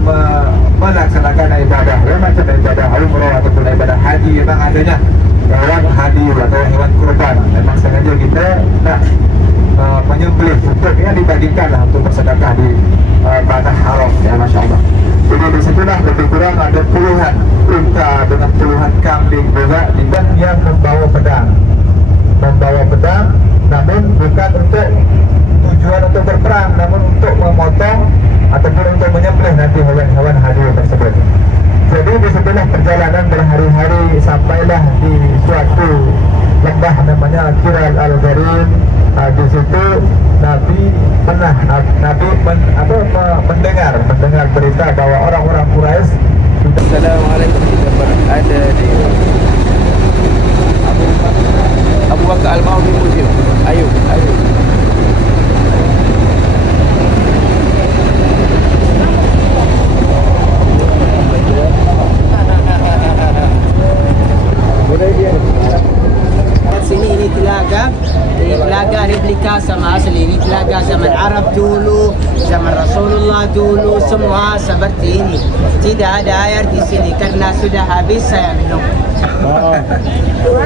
melaksanakan ibadah, ya, macam ibadah umrah ataupun ibadah haji. Memang adanya hewan hadiu atau hewan kurban, memang sengaja kita nak menyembelih untuk yang dibagikanlah untuk bersedekah di tanah haram, ya, masya-Allah. Jadi di situlah lebih kurang ada puluhan unta dengan puluhan kambing juga, dan yang membawa pedang, namun bukan untuk tujuan untuk berperang, namun untuk memotong ataupun untuk menyembelih nanti hewan-hewan hadiu tersebut. Jadi di situlah perjalanan berhari-hari sampailah di suatu lembah namanya Kiral Al-Gharim. Di situ Nabi pernah mendengar berita bahwa orang-orang Quraisy. Assalamualaikum. Kita berada di Abu Bakar Al-Maudi Museum. Ayo. Sini ini telaga replika sama asli. Ini telaga zaman Arab dulu, zaman Rasulullah dulu, semua seperti ini. Tidak ada air di sini karena sudah habis saya minum.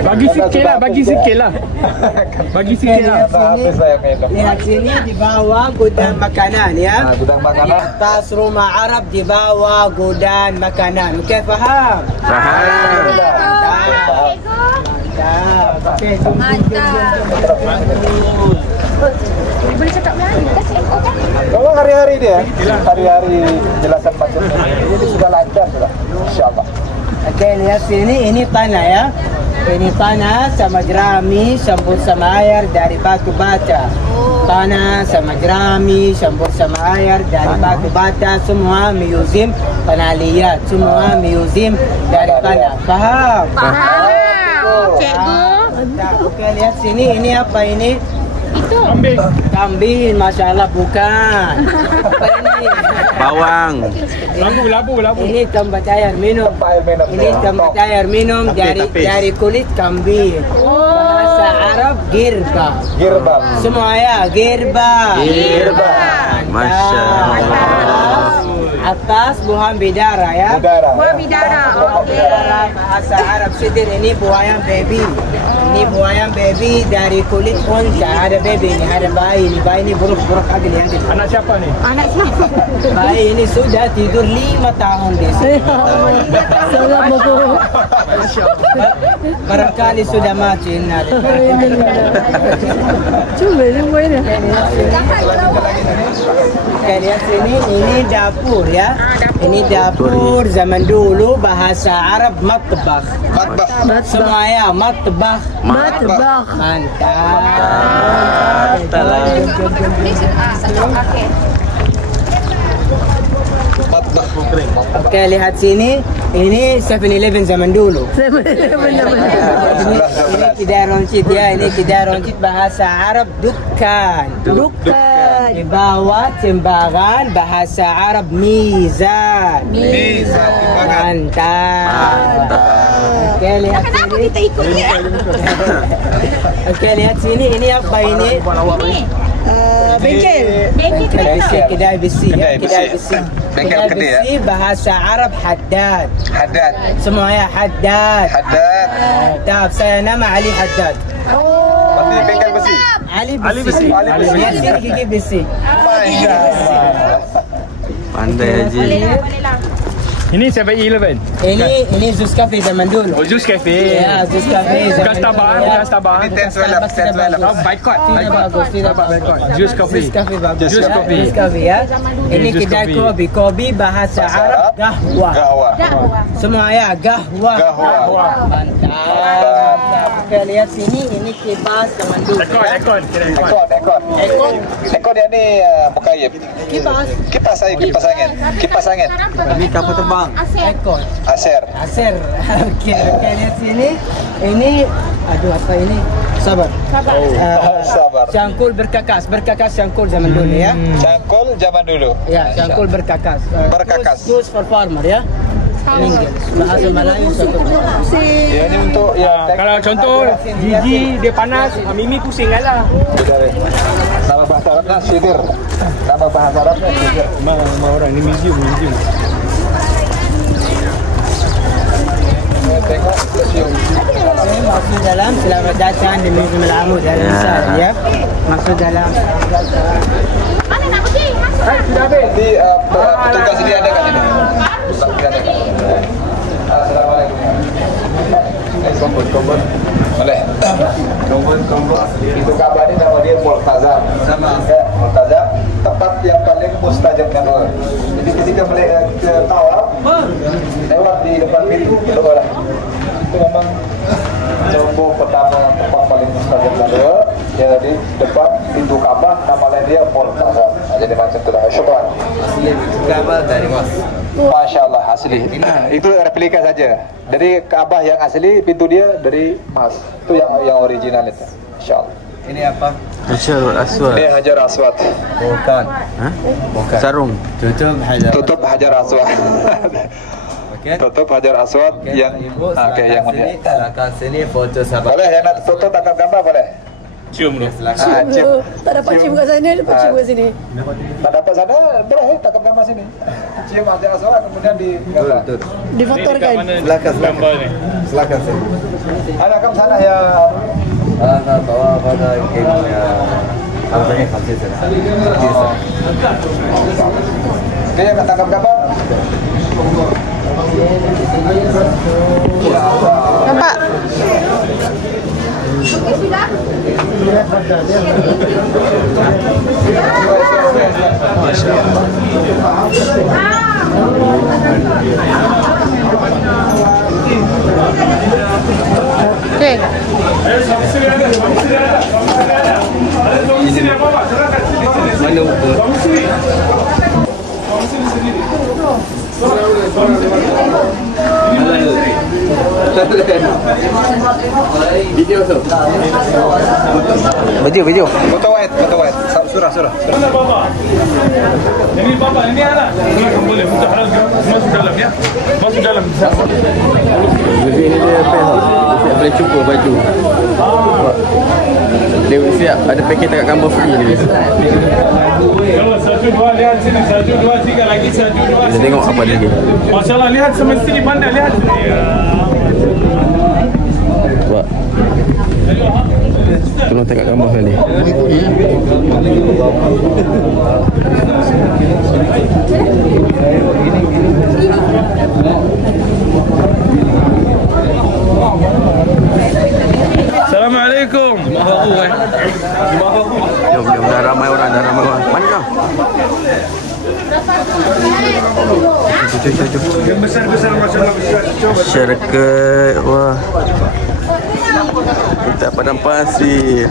Bagi sikit lah. Lihat sini di bawah gudang makanan, ya. Gudang makanan. Di atas rumah Arab di bawah gudang makanan. Okey, faham? Faham. Okey, Boleh cakap Melayu kan? Kalau hari-hari dia, hari-hari jelasan macam ni, jadi sudah lancar sudah, insya-Allah. okey, lihat sini, ini tanah, ya. Ini tanah sama jerami, campur sama air dari batu bata. Tanah sama jerami, campur sama air dari batu bata. Semua museum tanah liat, semua museum dari tanah. Faham? Faham. Cikgu. Okey, lihat sini, ini apa ini? Itu. Kambing, masya-Allah, bukan. Apa ini? Bawang. Labu. Ini tempat air minum. Ini tempat air minum dari kulit kambing. Bahasa Arab girba. Semua ya, girba. Masya Allah. Atas buah bidara, ya. Buah bidara. Okey. Bahasa Arab sidir, ini buaya baby. Ini buaya baby dari kulit unta. Ada baby ini, ada bayi ini. Bayi ini buruk agak lihat. Anak siapa ni? Anak siapa? Bayi ini sudah tidur 5 tahun di sini. Barangkali sudah mati. Cuba dia buat dia. Lihat sini, ini dapur, ya. Ini dapur zaman dulu, bahasa Arab matbakh. Semua ya, matbakh. Matbakh. Mantap. Oke, lihat sini. Ini 7-Eleven zaman dulu. Ini kedai roncit ya. Ini kedai roncit bahasa Arab dukkan. Dukkan. Di bawah timbangan bahasa Arab mizan. Mantap. Oke, lihat sini. Oke, lihat sini. Ini apa ini? Bengkel. Kedai besi ya. Kedai besi. Bengkel Kedai gede ya? besi bahasa Arab haddad. Semua ya, haddad. Mantap. Saya nama Ali Haddad. Berarti bengkel besi. Ali besi. Lihat sini gigi besi. Pandai Haji. Ini 7-Eleven. Ini Zeus Cafe zaman dulu. Oh, Zeus Cafe. Ya, Zeus Cafe. Bukan Starbucks. Bukan Starbucks. Oh, boycott. Tidak bagus. Zeus Cafe. Zeus Cafe bagus. Zeus Cafe. Zeus Cafe ya. Ini Zeus kedai Cafe. kopi. Kopi bahasa Arab gahwa. Semua ya, gahwa. Mantap. Oke, lihat sini. Ini kipas zaman dulu. Ekor. Ekor dia ni mukayib. Kipas angin. Ini kapal terbang. Ekor. Aser. Oke, lihat sini. Ini, aduh apa ini? Sabar. Sabar. Cangkul berkakas cangkul zaman dulu ya. Cangkul zaman dulu. Ya, cangkul berkakas. Tools for farmer ya. Inggris. Bahasa Melayu cangkul. Ya, ini untuk Kalau contoh gigi dia panas, Mimi pusing lah. nama bahasa Arabnya sidir. Nama bahasa Arabnya sidir. Nama orang ini museum. Tengok museum. Masuk dalam, selamat datang di Museum Al-Amud ya. Masuk dalam. Mana nak pergi? Sudah habis. Di petugas dia ada kat sini. Assalamualaikum. Kompon. Boleh. Kompon. Itu kabar ni nama dia Multazam. Sama. Multazam. Tempat yang paling mustajab kan. Jadi ketika kita tawaf, lewat di depan pintu, doa lah. Itu memang contoh pertama tempat paling mustajab kan. Ya, di depan pintu Kaabah, nama lain dia Multazam. Jadi macam tu lah. Syukran. Asli Kaabah dari Mas. Masya Allah, asli. Itu replika saja. Dari Kaabah yang asli, pintu dia dari emas. Itu yang original itu. Insya Allah. Ini apa? Hajarul Aswad. Ini Hajar Aswad. Bukan. Bukan. Sarung. Tutup Hajar Aswad. Okey. Tutup Hajar Aswad yang yang mulia. Silakan sini foto sahabat. Boleh yang nak foto tangkap gambar boleh. Cium dulu. Cium. Tak dapat cium kat sana, dapat cium kat sini. Tak dapat sana, boleh tangkap gambar sini. Cium Hajar Aswad kemudian di gambar. Difotorkan. Gambar ni. Silakan sini. Anak kamu sana ya. Ana bawa pada kemnya. Harganya kecil sekali. Okey, yang nak tangkap gambar. Nampak? Okey. Mana ukur? Video tu. Video. Foto white. Surah. Mana bapa? Ini bapa, ini anak. Boleh buka halal masuk dalam ya. Masuk dalam. Ini dia pen. Siap boleh cuba baju. Dia siap ada paket dekat gambar free ni. Kalau 1, 2 lihat sini, 1, 2, 3 lagi 1, 2. Kita tengok apa lagi. Masyaallah, lihat semestinya pandai lihat. Buat. Tolong tengok gambar sekali. Assalamualaikum. Jom, dah ramai orang. Mana kau? Yang besar-besar masalah besar. Coba. Syarikat. Wah. Kita padang pasir.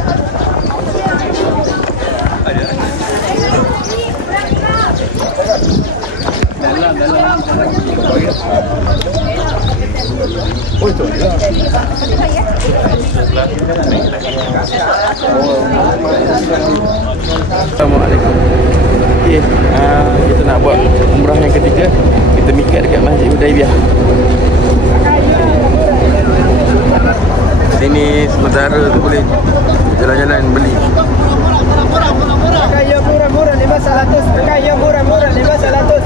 Assalamualaikum. Okey, kita nak buat umrah yang ketiga. Kita mikat dekat Masjid Hudaibiyah. Sini sementara tu boleh jalan-jalan beli. Kakak yang murah-murah 500. Kakak yang murah-murah 500.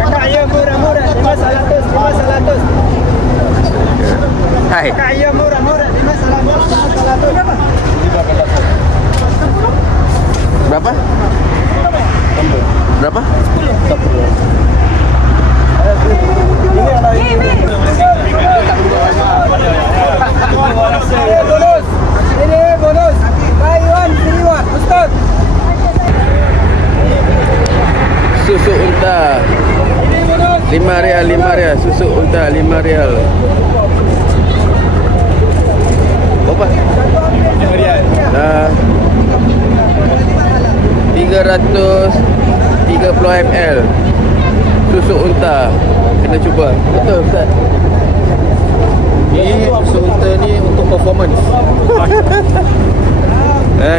Kakak yang murah-murah 500. 500. Hai. Kakak yang murah-murah 500. Berapa? Berapa? 10. Ini bonus. Buy one, free one. Ustaz. Susu unta. Ini bonus. 5 rial, 5 rial. Susu unta 5 rial. Berapa? 5 rial. 330 ml susu unta. Kena cuba. Betul Ustaz? Ni susu unta ni untuk performance.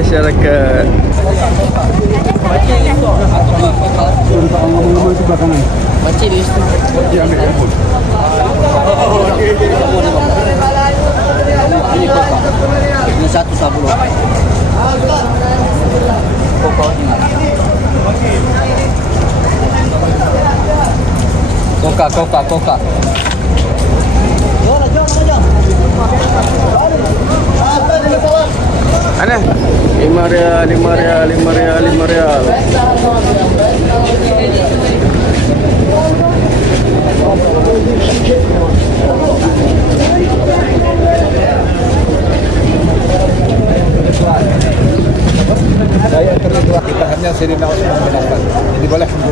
Syarikat. Pakcik di situ. Dia ambil handphone. Ini 1 sabun. Coca. Mana? 5 rial, 5 rial, 5 rial, 5 rial. Saya terlibat kita hanya Serina Osman bin Affan. Jadi boleh untuk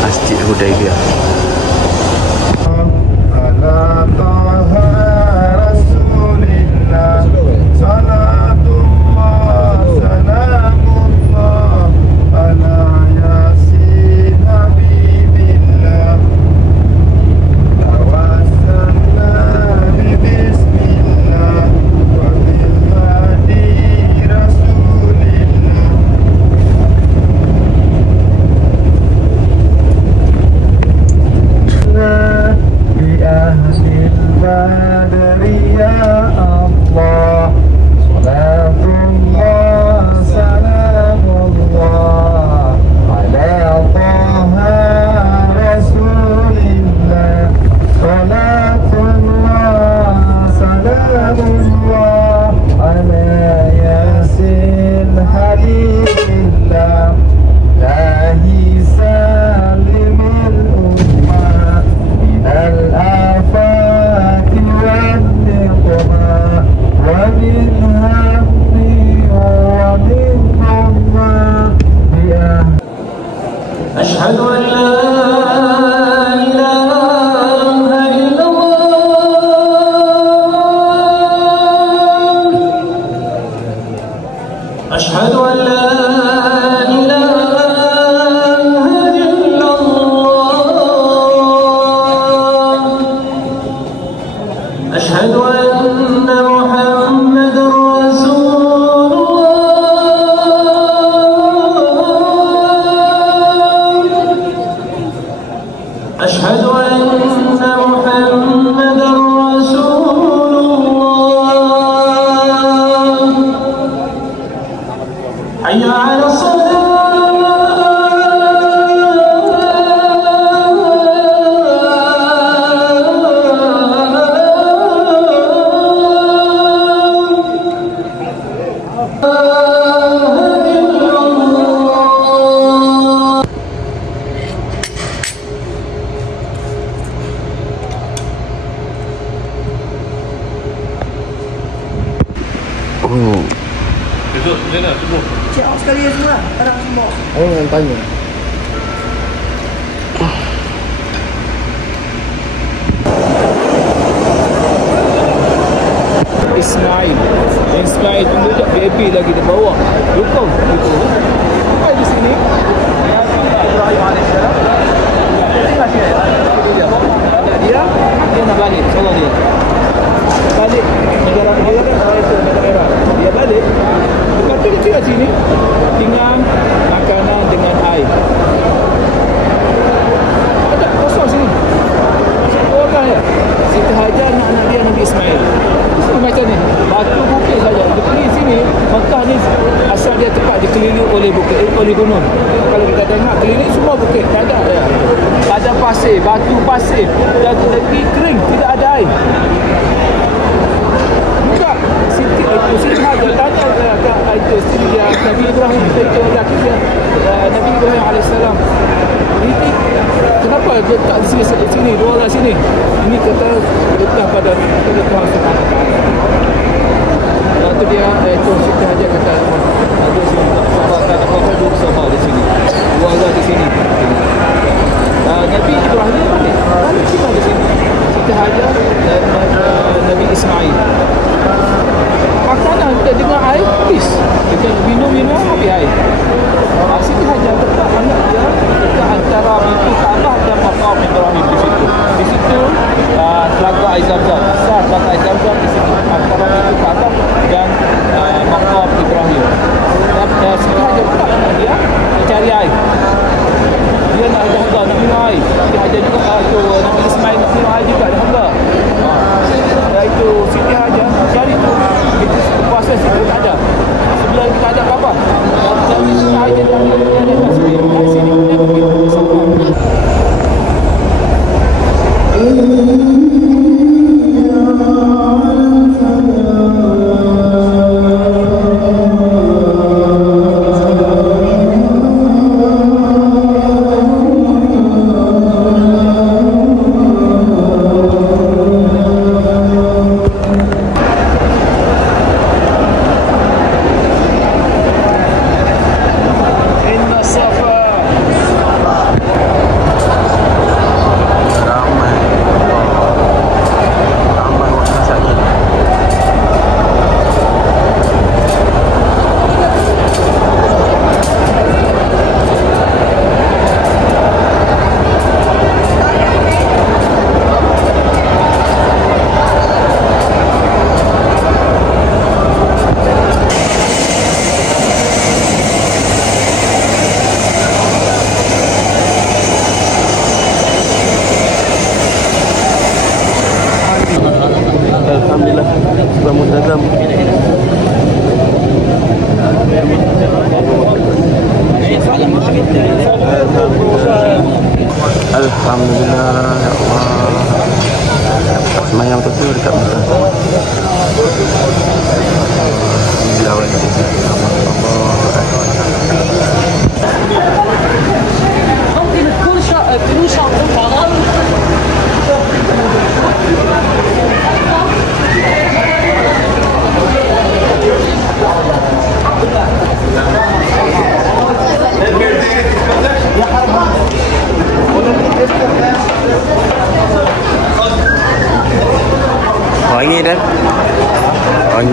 Masjid Hudaibiyah. Oh. Besok macam mana semua? Check out sekali semua. Barang semua. Orang yang tanya. Ismail tunggu tak baby lagi di bawah. Dukung itu. Sampai di sini. Ibrahim alaihissalam. Dia nak balik. Soalan dia. Balik negara negara. Dia balik. Lepas tu dia tinggal sini. Tinggal makanan dengan air. Ada kosong sini. Orang ya. Siti Hajar anak dia Nabi Ismail. Sini macam ni. Batu bukit saja. Di sini Mekah ni asal dia tempat dikelilingi oleh bukit, oleh gunung. Kalau kita tengok keliling semua bukit, tak ada ya. Ada pasir, batu pasir dan lebih kering, tidak ada air. Bukan Siti Hajar tanya itu isteri dia Nabi Ibrahim itu lelaki dia Nabi Ibrahim alaihissalam. Ini kenapa dia tak di sini dua orang sini? Ini kata letak pada Tuhan Subhanahu Wa Taala. Waktu dia itu Siti Hajar kata ada sini sahabat kata apa duduk sama di sini. Dua orang di sini. Nabi Ibrahim balik semua di sini. Siti Hajar dan Nabi Ismail. Makanan kita dengar air, please. Kita minum habis air. Siti Hajar letak anak dia dekat antara pintu Kaabah dan Maqam Ibrahim di situ. Di situ telaga air Zam-Zam. Besar telaga air Zam-Zam di situ antara pintu Kaabah dan Maqam Ibrahim. Dan Siti Hajar letak anak dia mencari air. Dia nak jaga, nak minum air. Siti Hajar juga Nabi Ismail nak minum air juga, dia hamba. Dan itu Siti Hajar cari tu. Puasa situ tak ada. Sebelah kita ada apa? Dan Siti Hajar yang ada kat sini. Dari sini kita pergi sampai. Alhamdulillah sudah muntazam. Alhamdulillah ya Allah. Semayang betul dekat Mekah. Wangi dah. Wangi.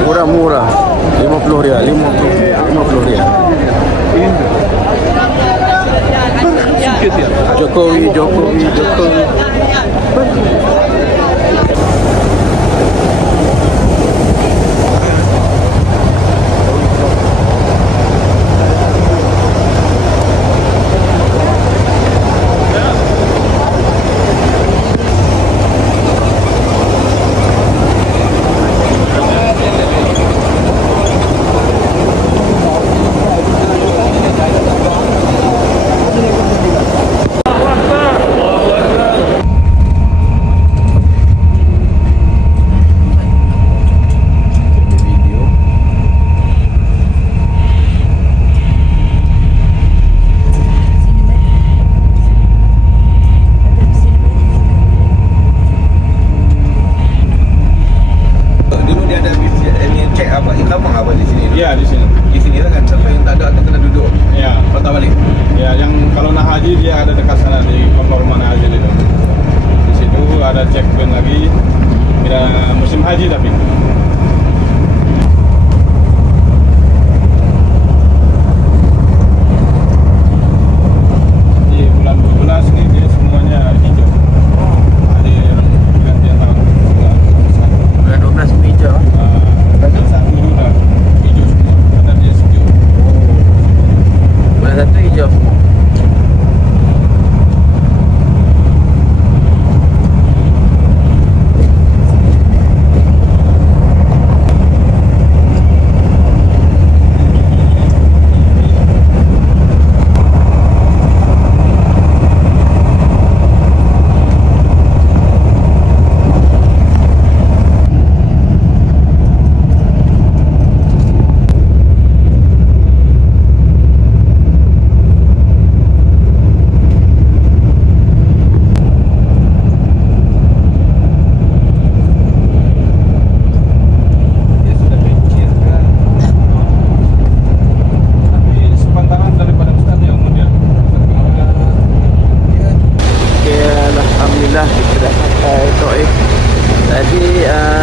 Murah-murah, 50 rial, 50 rial. Jokowi. Ya, di sini. Di sini lah kan, siapa yang tak ada akan kena duduk. Ya. Patah balik. Ya, yang kalau nak haji dia ada dekat sana di kantor mana haji itu. Di situ ada checkpoint lagi. Bila musim haji tapi. Di bulan 12 ni dia semuanya hijau. Ada pergantian tahun. Bulan 12 hijau. Bulan 1 dah hijau semua. Ada dia sejuk. Bulan 1 hijau semua.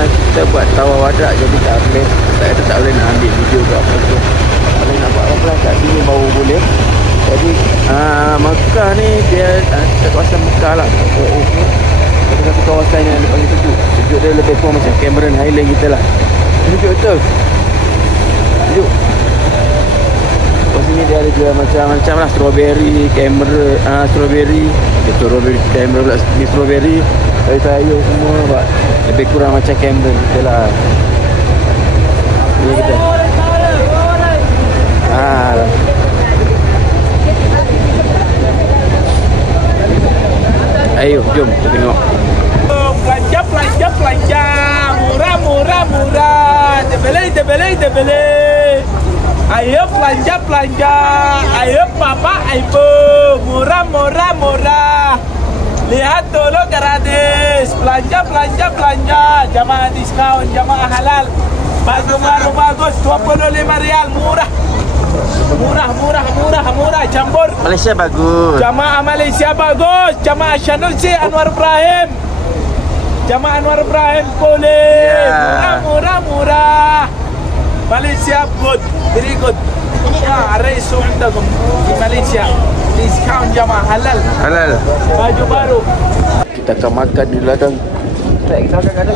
Kita buat tawar wadak, jadi tak boleh nak ambil video ke apa tu. Kalau nak buat apa-apa kat sini baru boleh. Jadi Mekah ni dia kawasan Mekah lah. Satu kawasan yang paling sejuk. Sejuk dia lebih kurang macam Cameron Highland kita lah. Sejuk betul. Sejuk. Kat sini dia ada jual macam-macam lah. Strawberry, Cameron, strawberry, Cameron pula ni strawberry. Sayur semua lebih kurang macam Cameron kita lah. Ni kita. Ayo, jom kita tengok. Belanja, murah. Debele. Ayo belanja. Ayo papa, ibu. Murah. Lihat dulu gratis. Belanja. Jamaah diskon, jamaah halal. Bagus. 25 rial, murah. Campur. Malaysia bagus. Jamaah Malaysia bagus. Jamaah Syanul C Anwar Ibrahim. Boleh. Murah. Malaysia good, very good. Raisu عندكم di Malaysia. Diskon jamaah halal. Halal. Baju baru. kita akan makan di belakang. Kita makan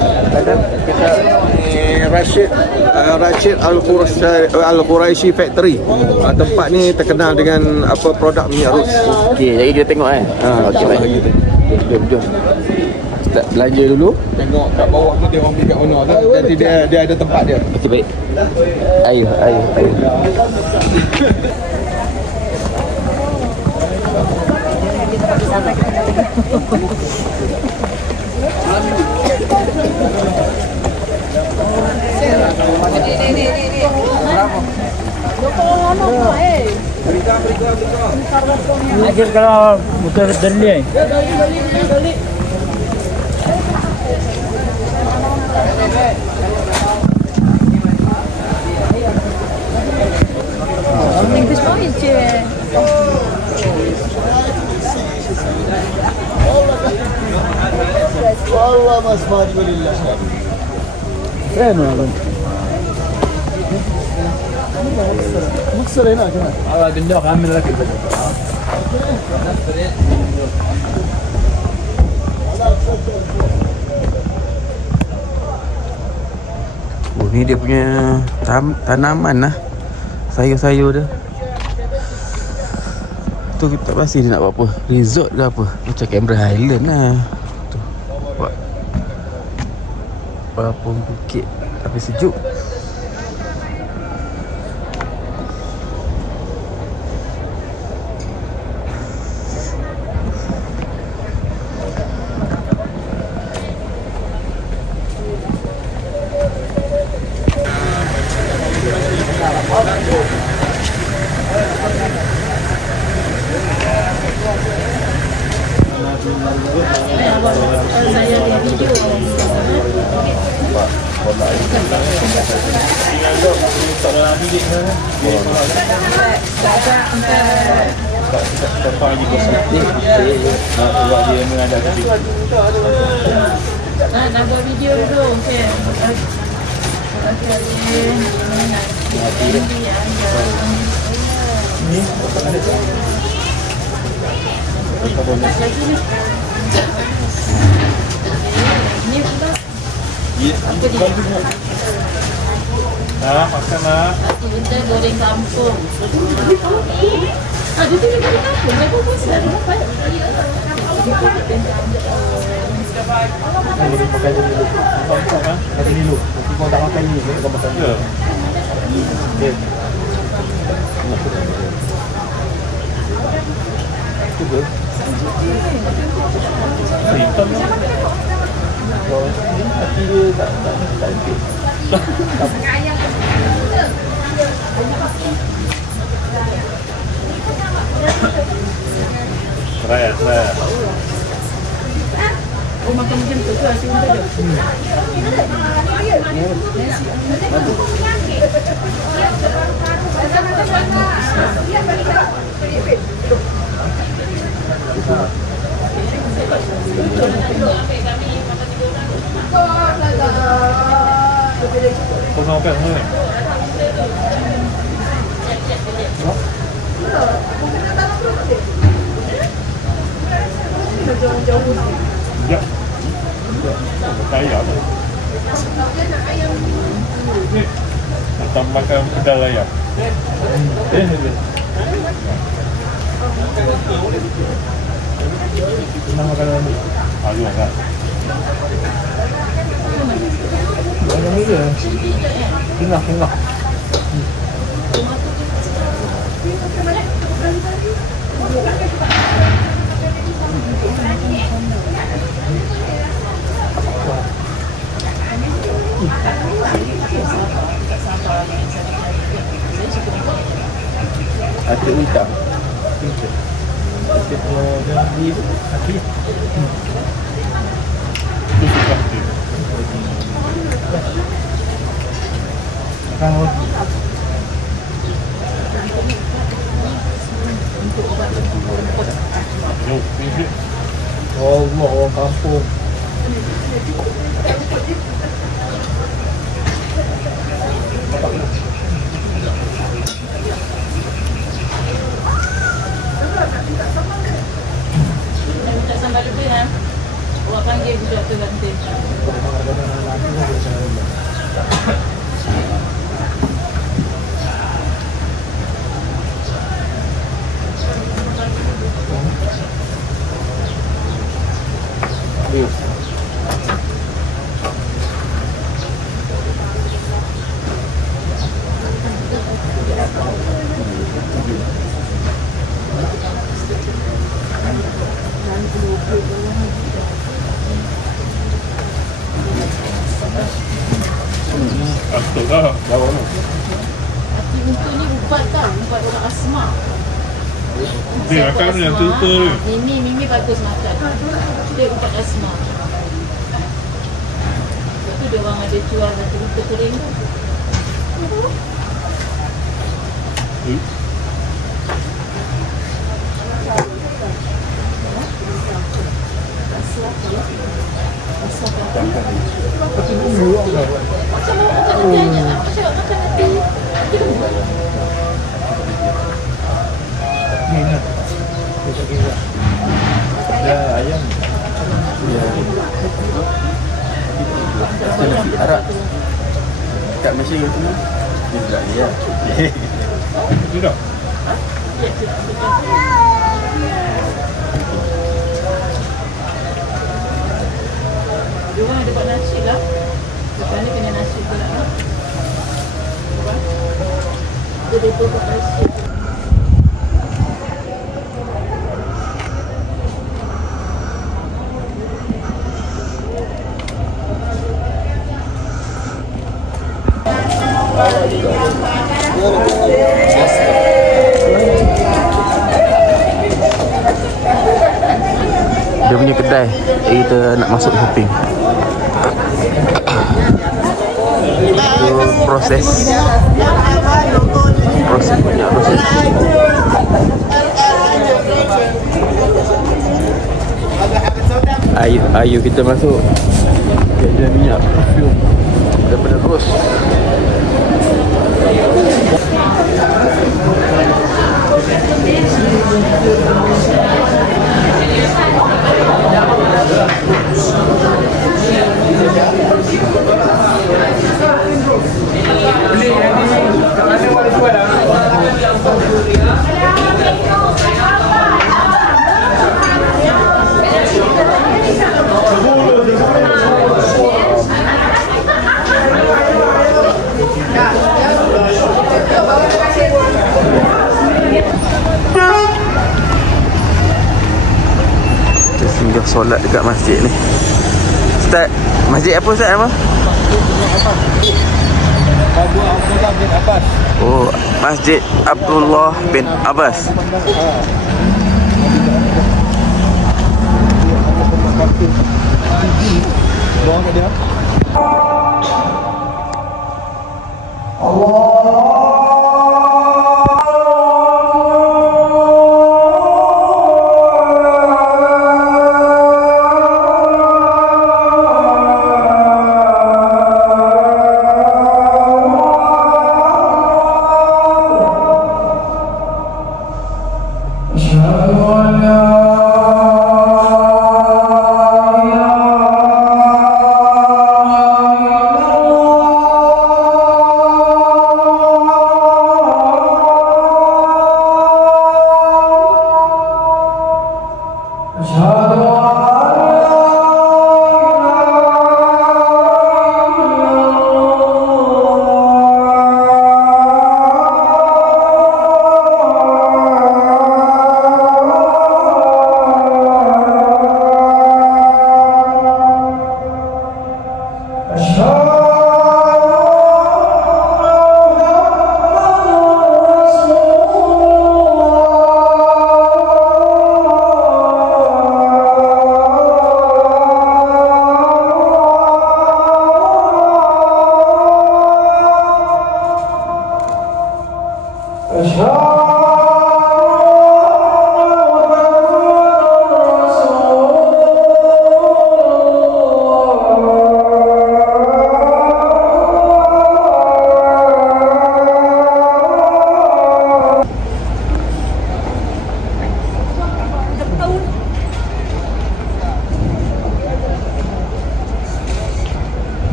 kita Rashid Al-Quraisy Factory. Tempat ni terkenal dengan apa produk minyak rus. Okey, jadi kita tengok okey baik. Jom. Start belanja dulu. Tengok kat bawah tu dia orang beli kat mana tu. Nanti dia ada tempat dia. Okey baik. Ayo. Akhir kalau bukan beli. والله ما اسمع تقول الله فين هذا؟ مكسر هناك هنا هذا النوع عامل لك البدل. Ni dia punya tanaman lah. Sayur-sayur dia. Tu kita tak pasti dia nak buat apa. Resort ke apa. Macam Cameron Highland lah. Tu. Buat walaupun bukit tapi sejuk. Nak buat video dulu, okey. Makan lah. Kita goreng kampung. Dia tinggal di kampung. Dia pun bisa dapat. Boleh pakai dulu. Pakai dulu. Nanti kau tak makan ni, kau makan je. Okey. Cuba. Hitam. Hati dia tak okey. Try. Oh, makan macam tu ke? Asyik untuk dia. Kau sama apa ni? Ya. Ayam. Kita makan kedai ayam. Kita makan ni. Ayam kan. Ayam ni je. Tengah. Atuk hitam. Jangan di kaki. Makan roti. Allah, orang kampung. Minta sambal lebih lah. Awak panggil budak tu nanti. Hati untuk ni ubat tau, ubat orang asma. Dia makan yang tutur ni. Mimi bagus makan. Dia ubat asma. Lepas tu dia orang ada jual satu rumput kering tu. Macam nanti aja lah. Macam makan nanti. Ni nak. Ada ayam. Nasi Arab kat Malaysia tu ni. Ni pula dia. Tidak. Dia orang ada buat nasi lah. Lepas ni kena nasi pula lah. Dia buat nasi. Dia punya kedai kita nak masuk shopping. Itu proses banyak proses. Ayu kita masuk. Dia minyak perfume daripada Rose. Singgah solat dekat masjid ni. Ustaz, masjid apa Ustaz nama? Oh, Masjid Abdullah bin Abbas. Allah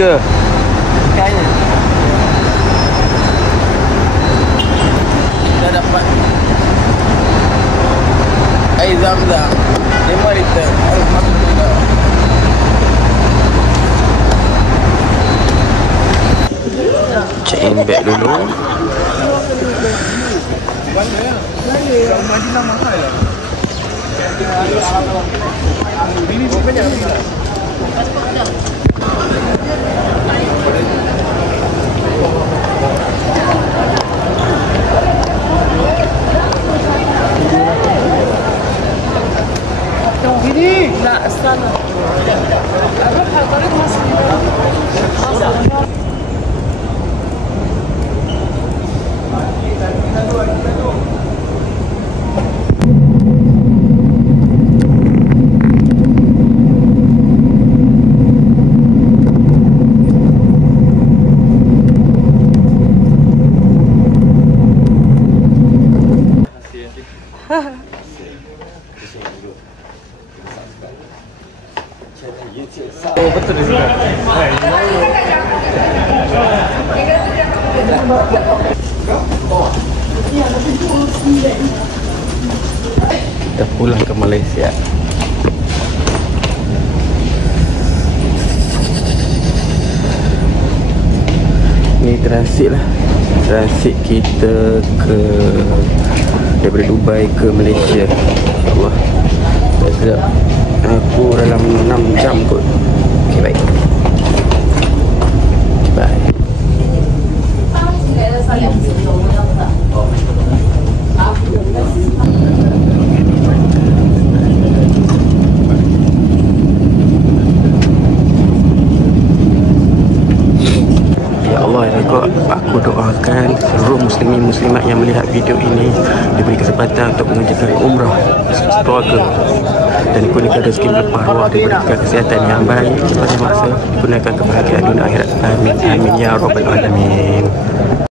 3. Kayaknya. Kita dapat air zam-zam 5 liter. Alhamdulillah. Check in bag dulu. Oh, betul dia sudah. Kita pulang ke Malaysia. Ni transit lah. Transit kita ke daripada Dubai ke Malaysia. InsyaAllah. Tak silap aku dalam 6 jam kot. Okay, baik. Bye. Aku doakan seluruh muslimin muslimat yang melihat video ini diberi kesempatan untuk mengerjakan umrah keluarga dan dikurniakan rezeki berlimpah ruah, diberikan kesihatan yang baik sepanjang masa, digunakan kebahagiaan dunia akhirat. Amin amin ya rabbal alamin.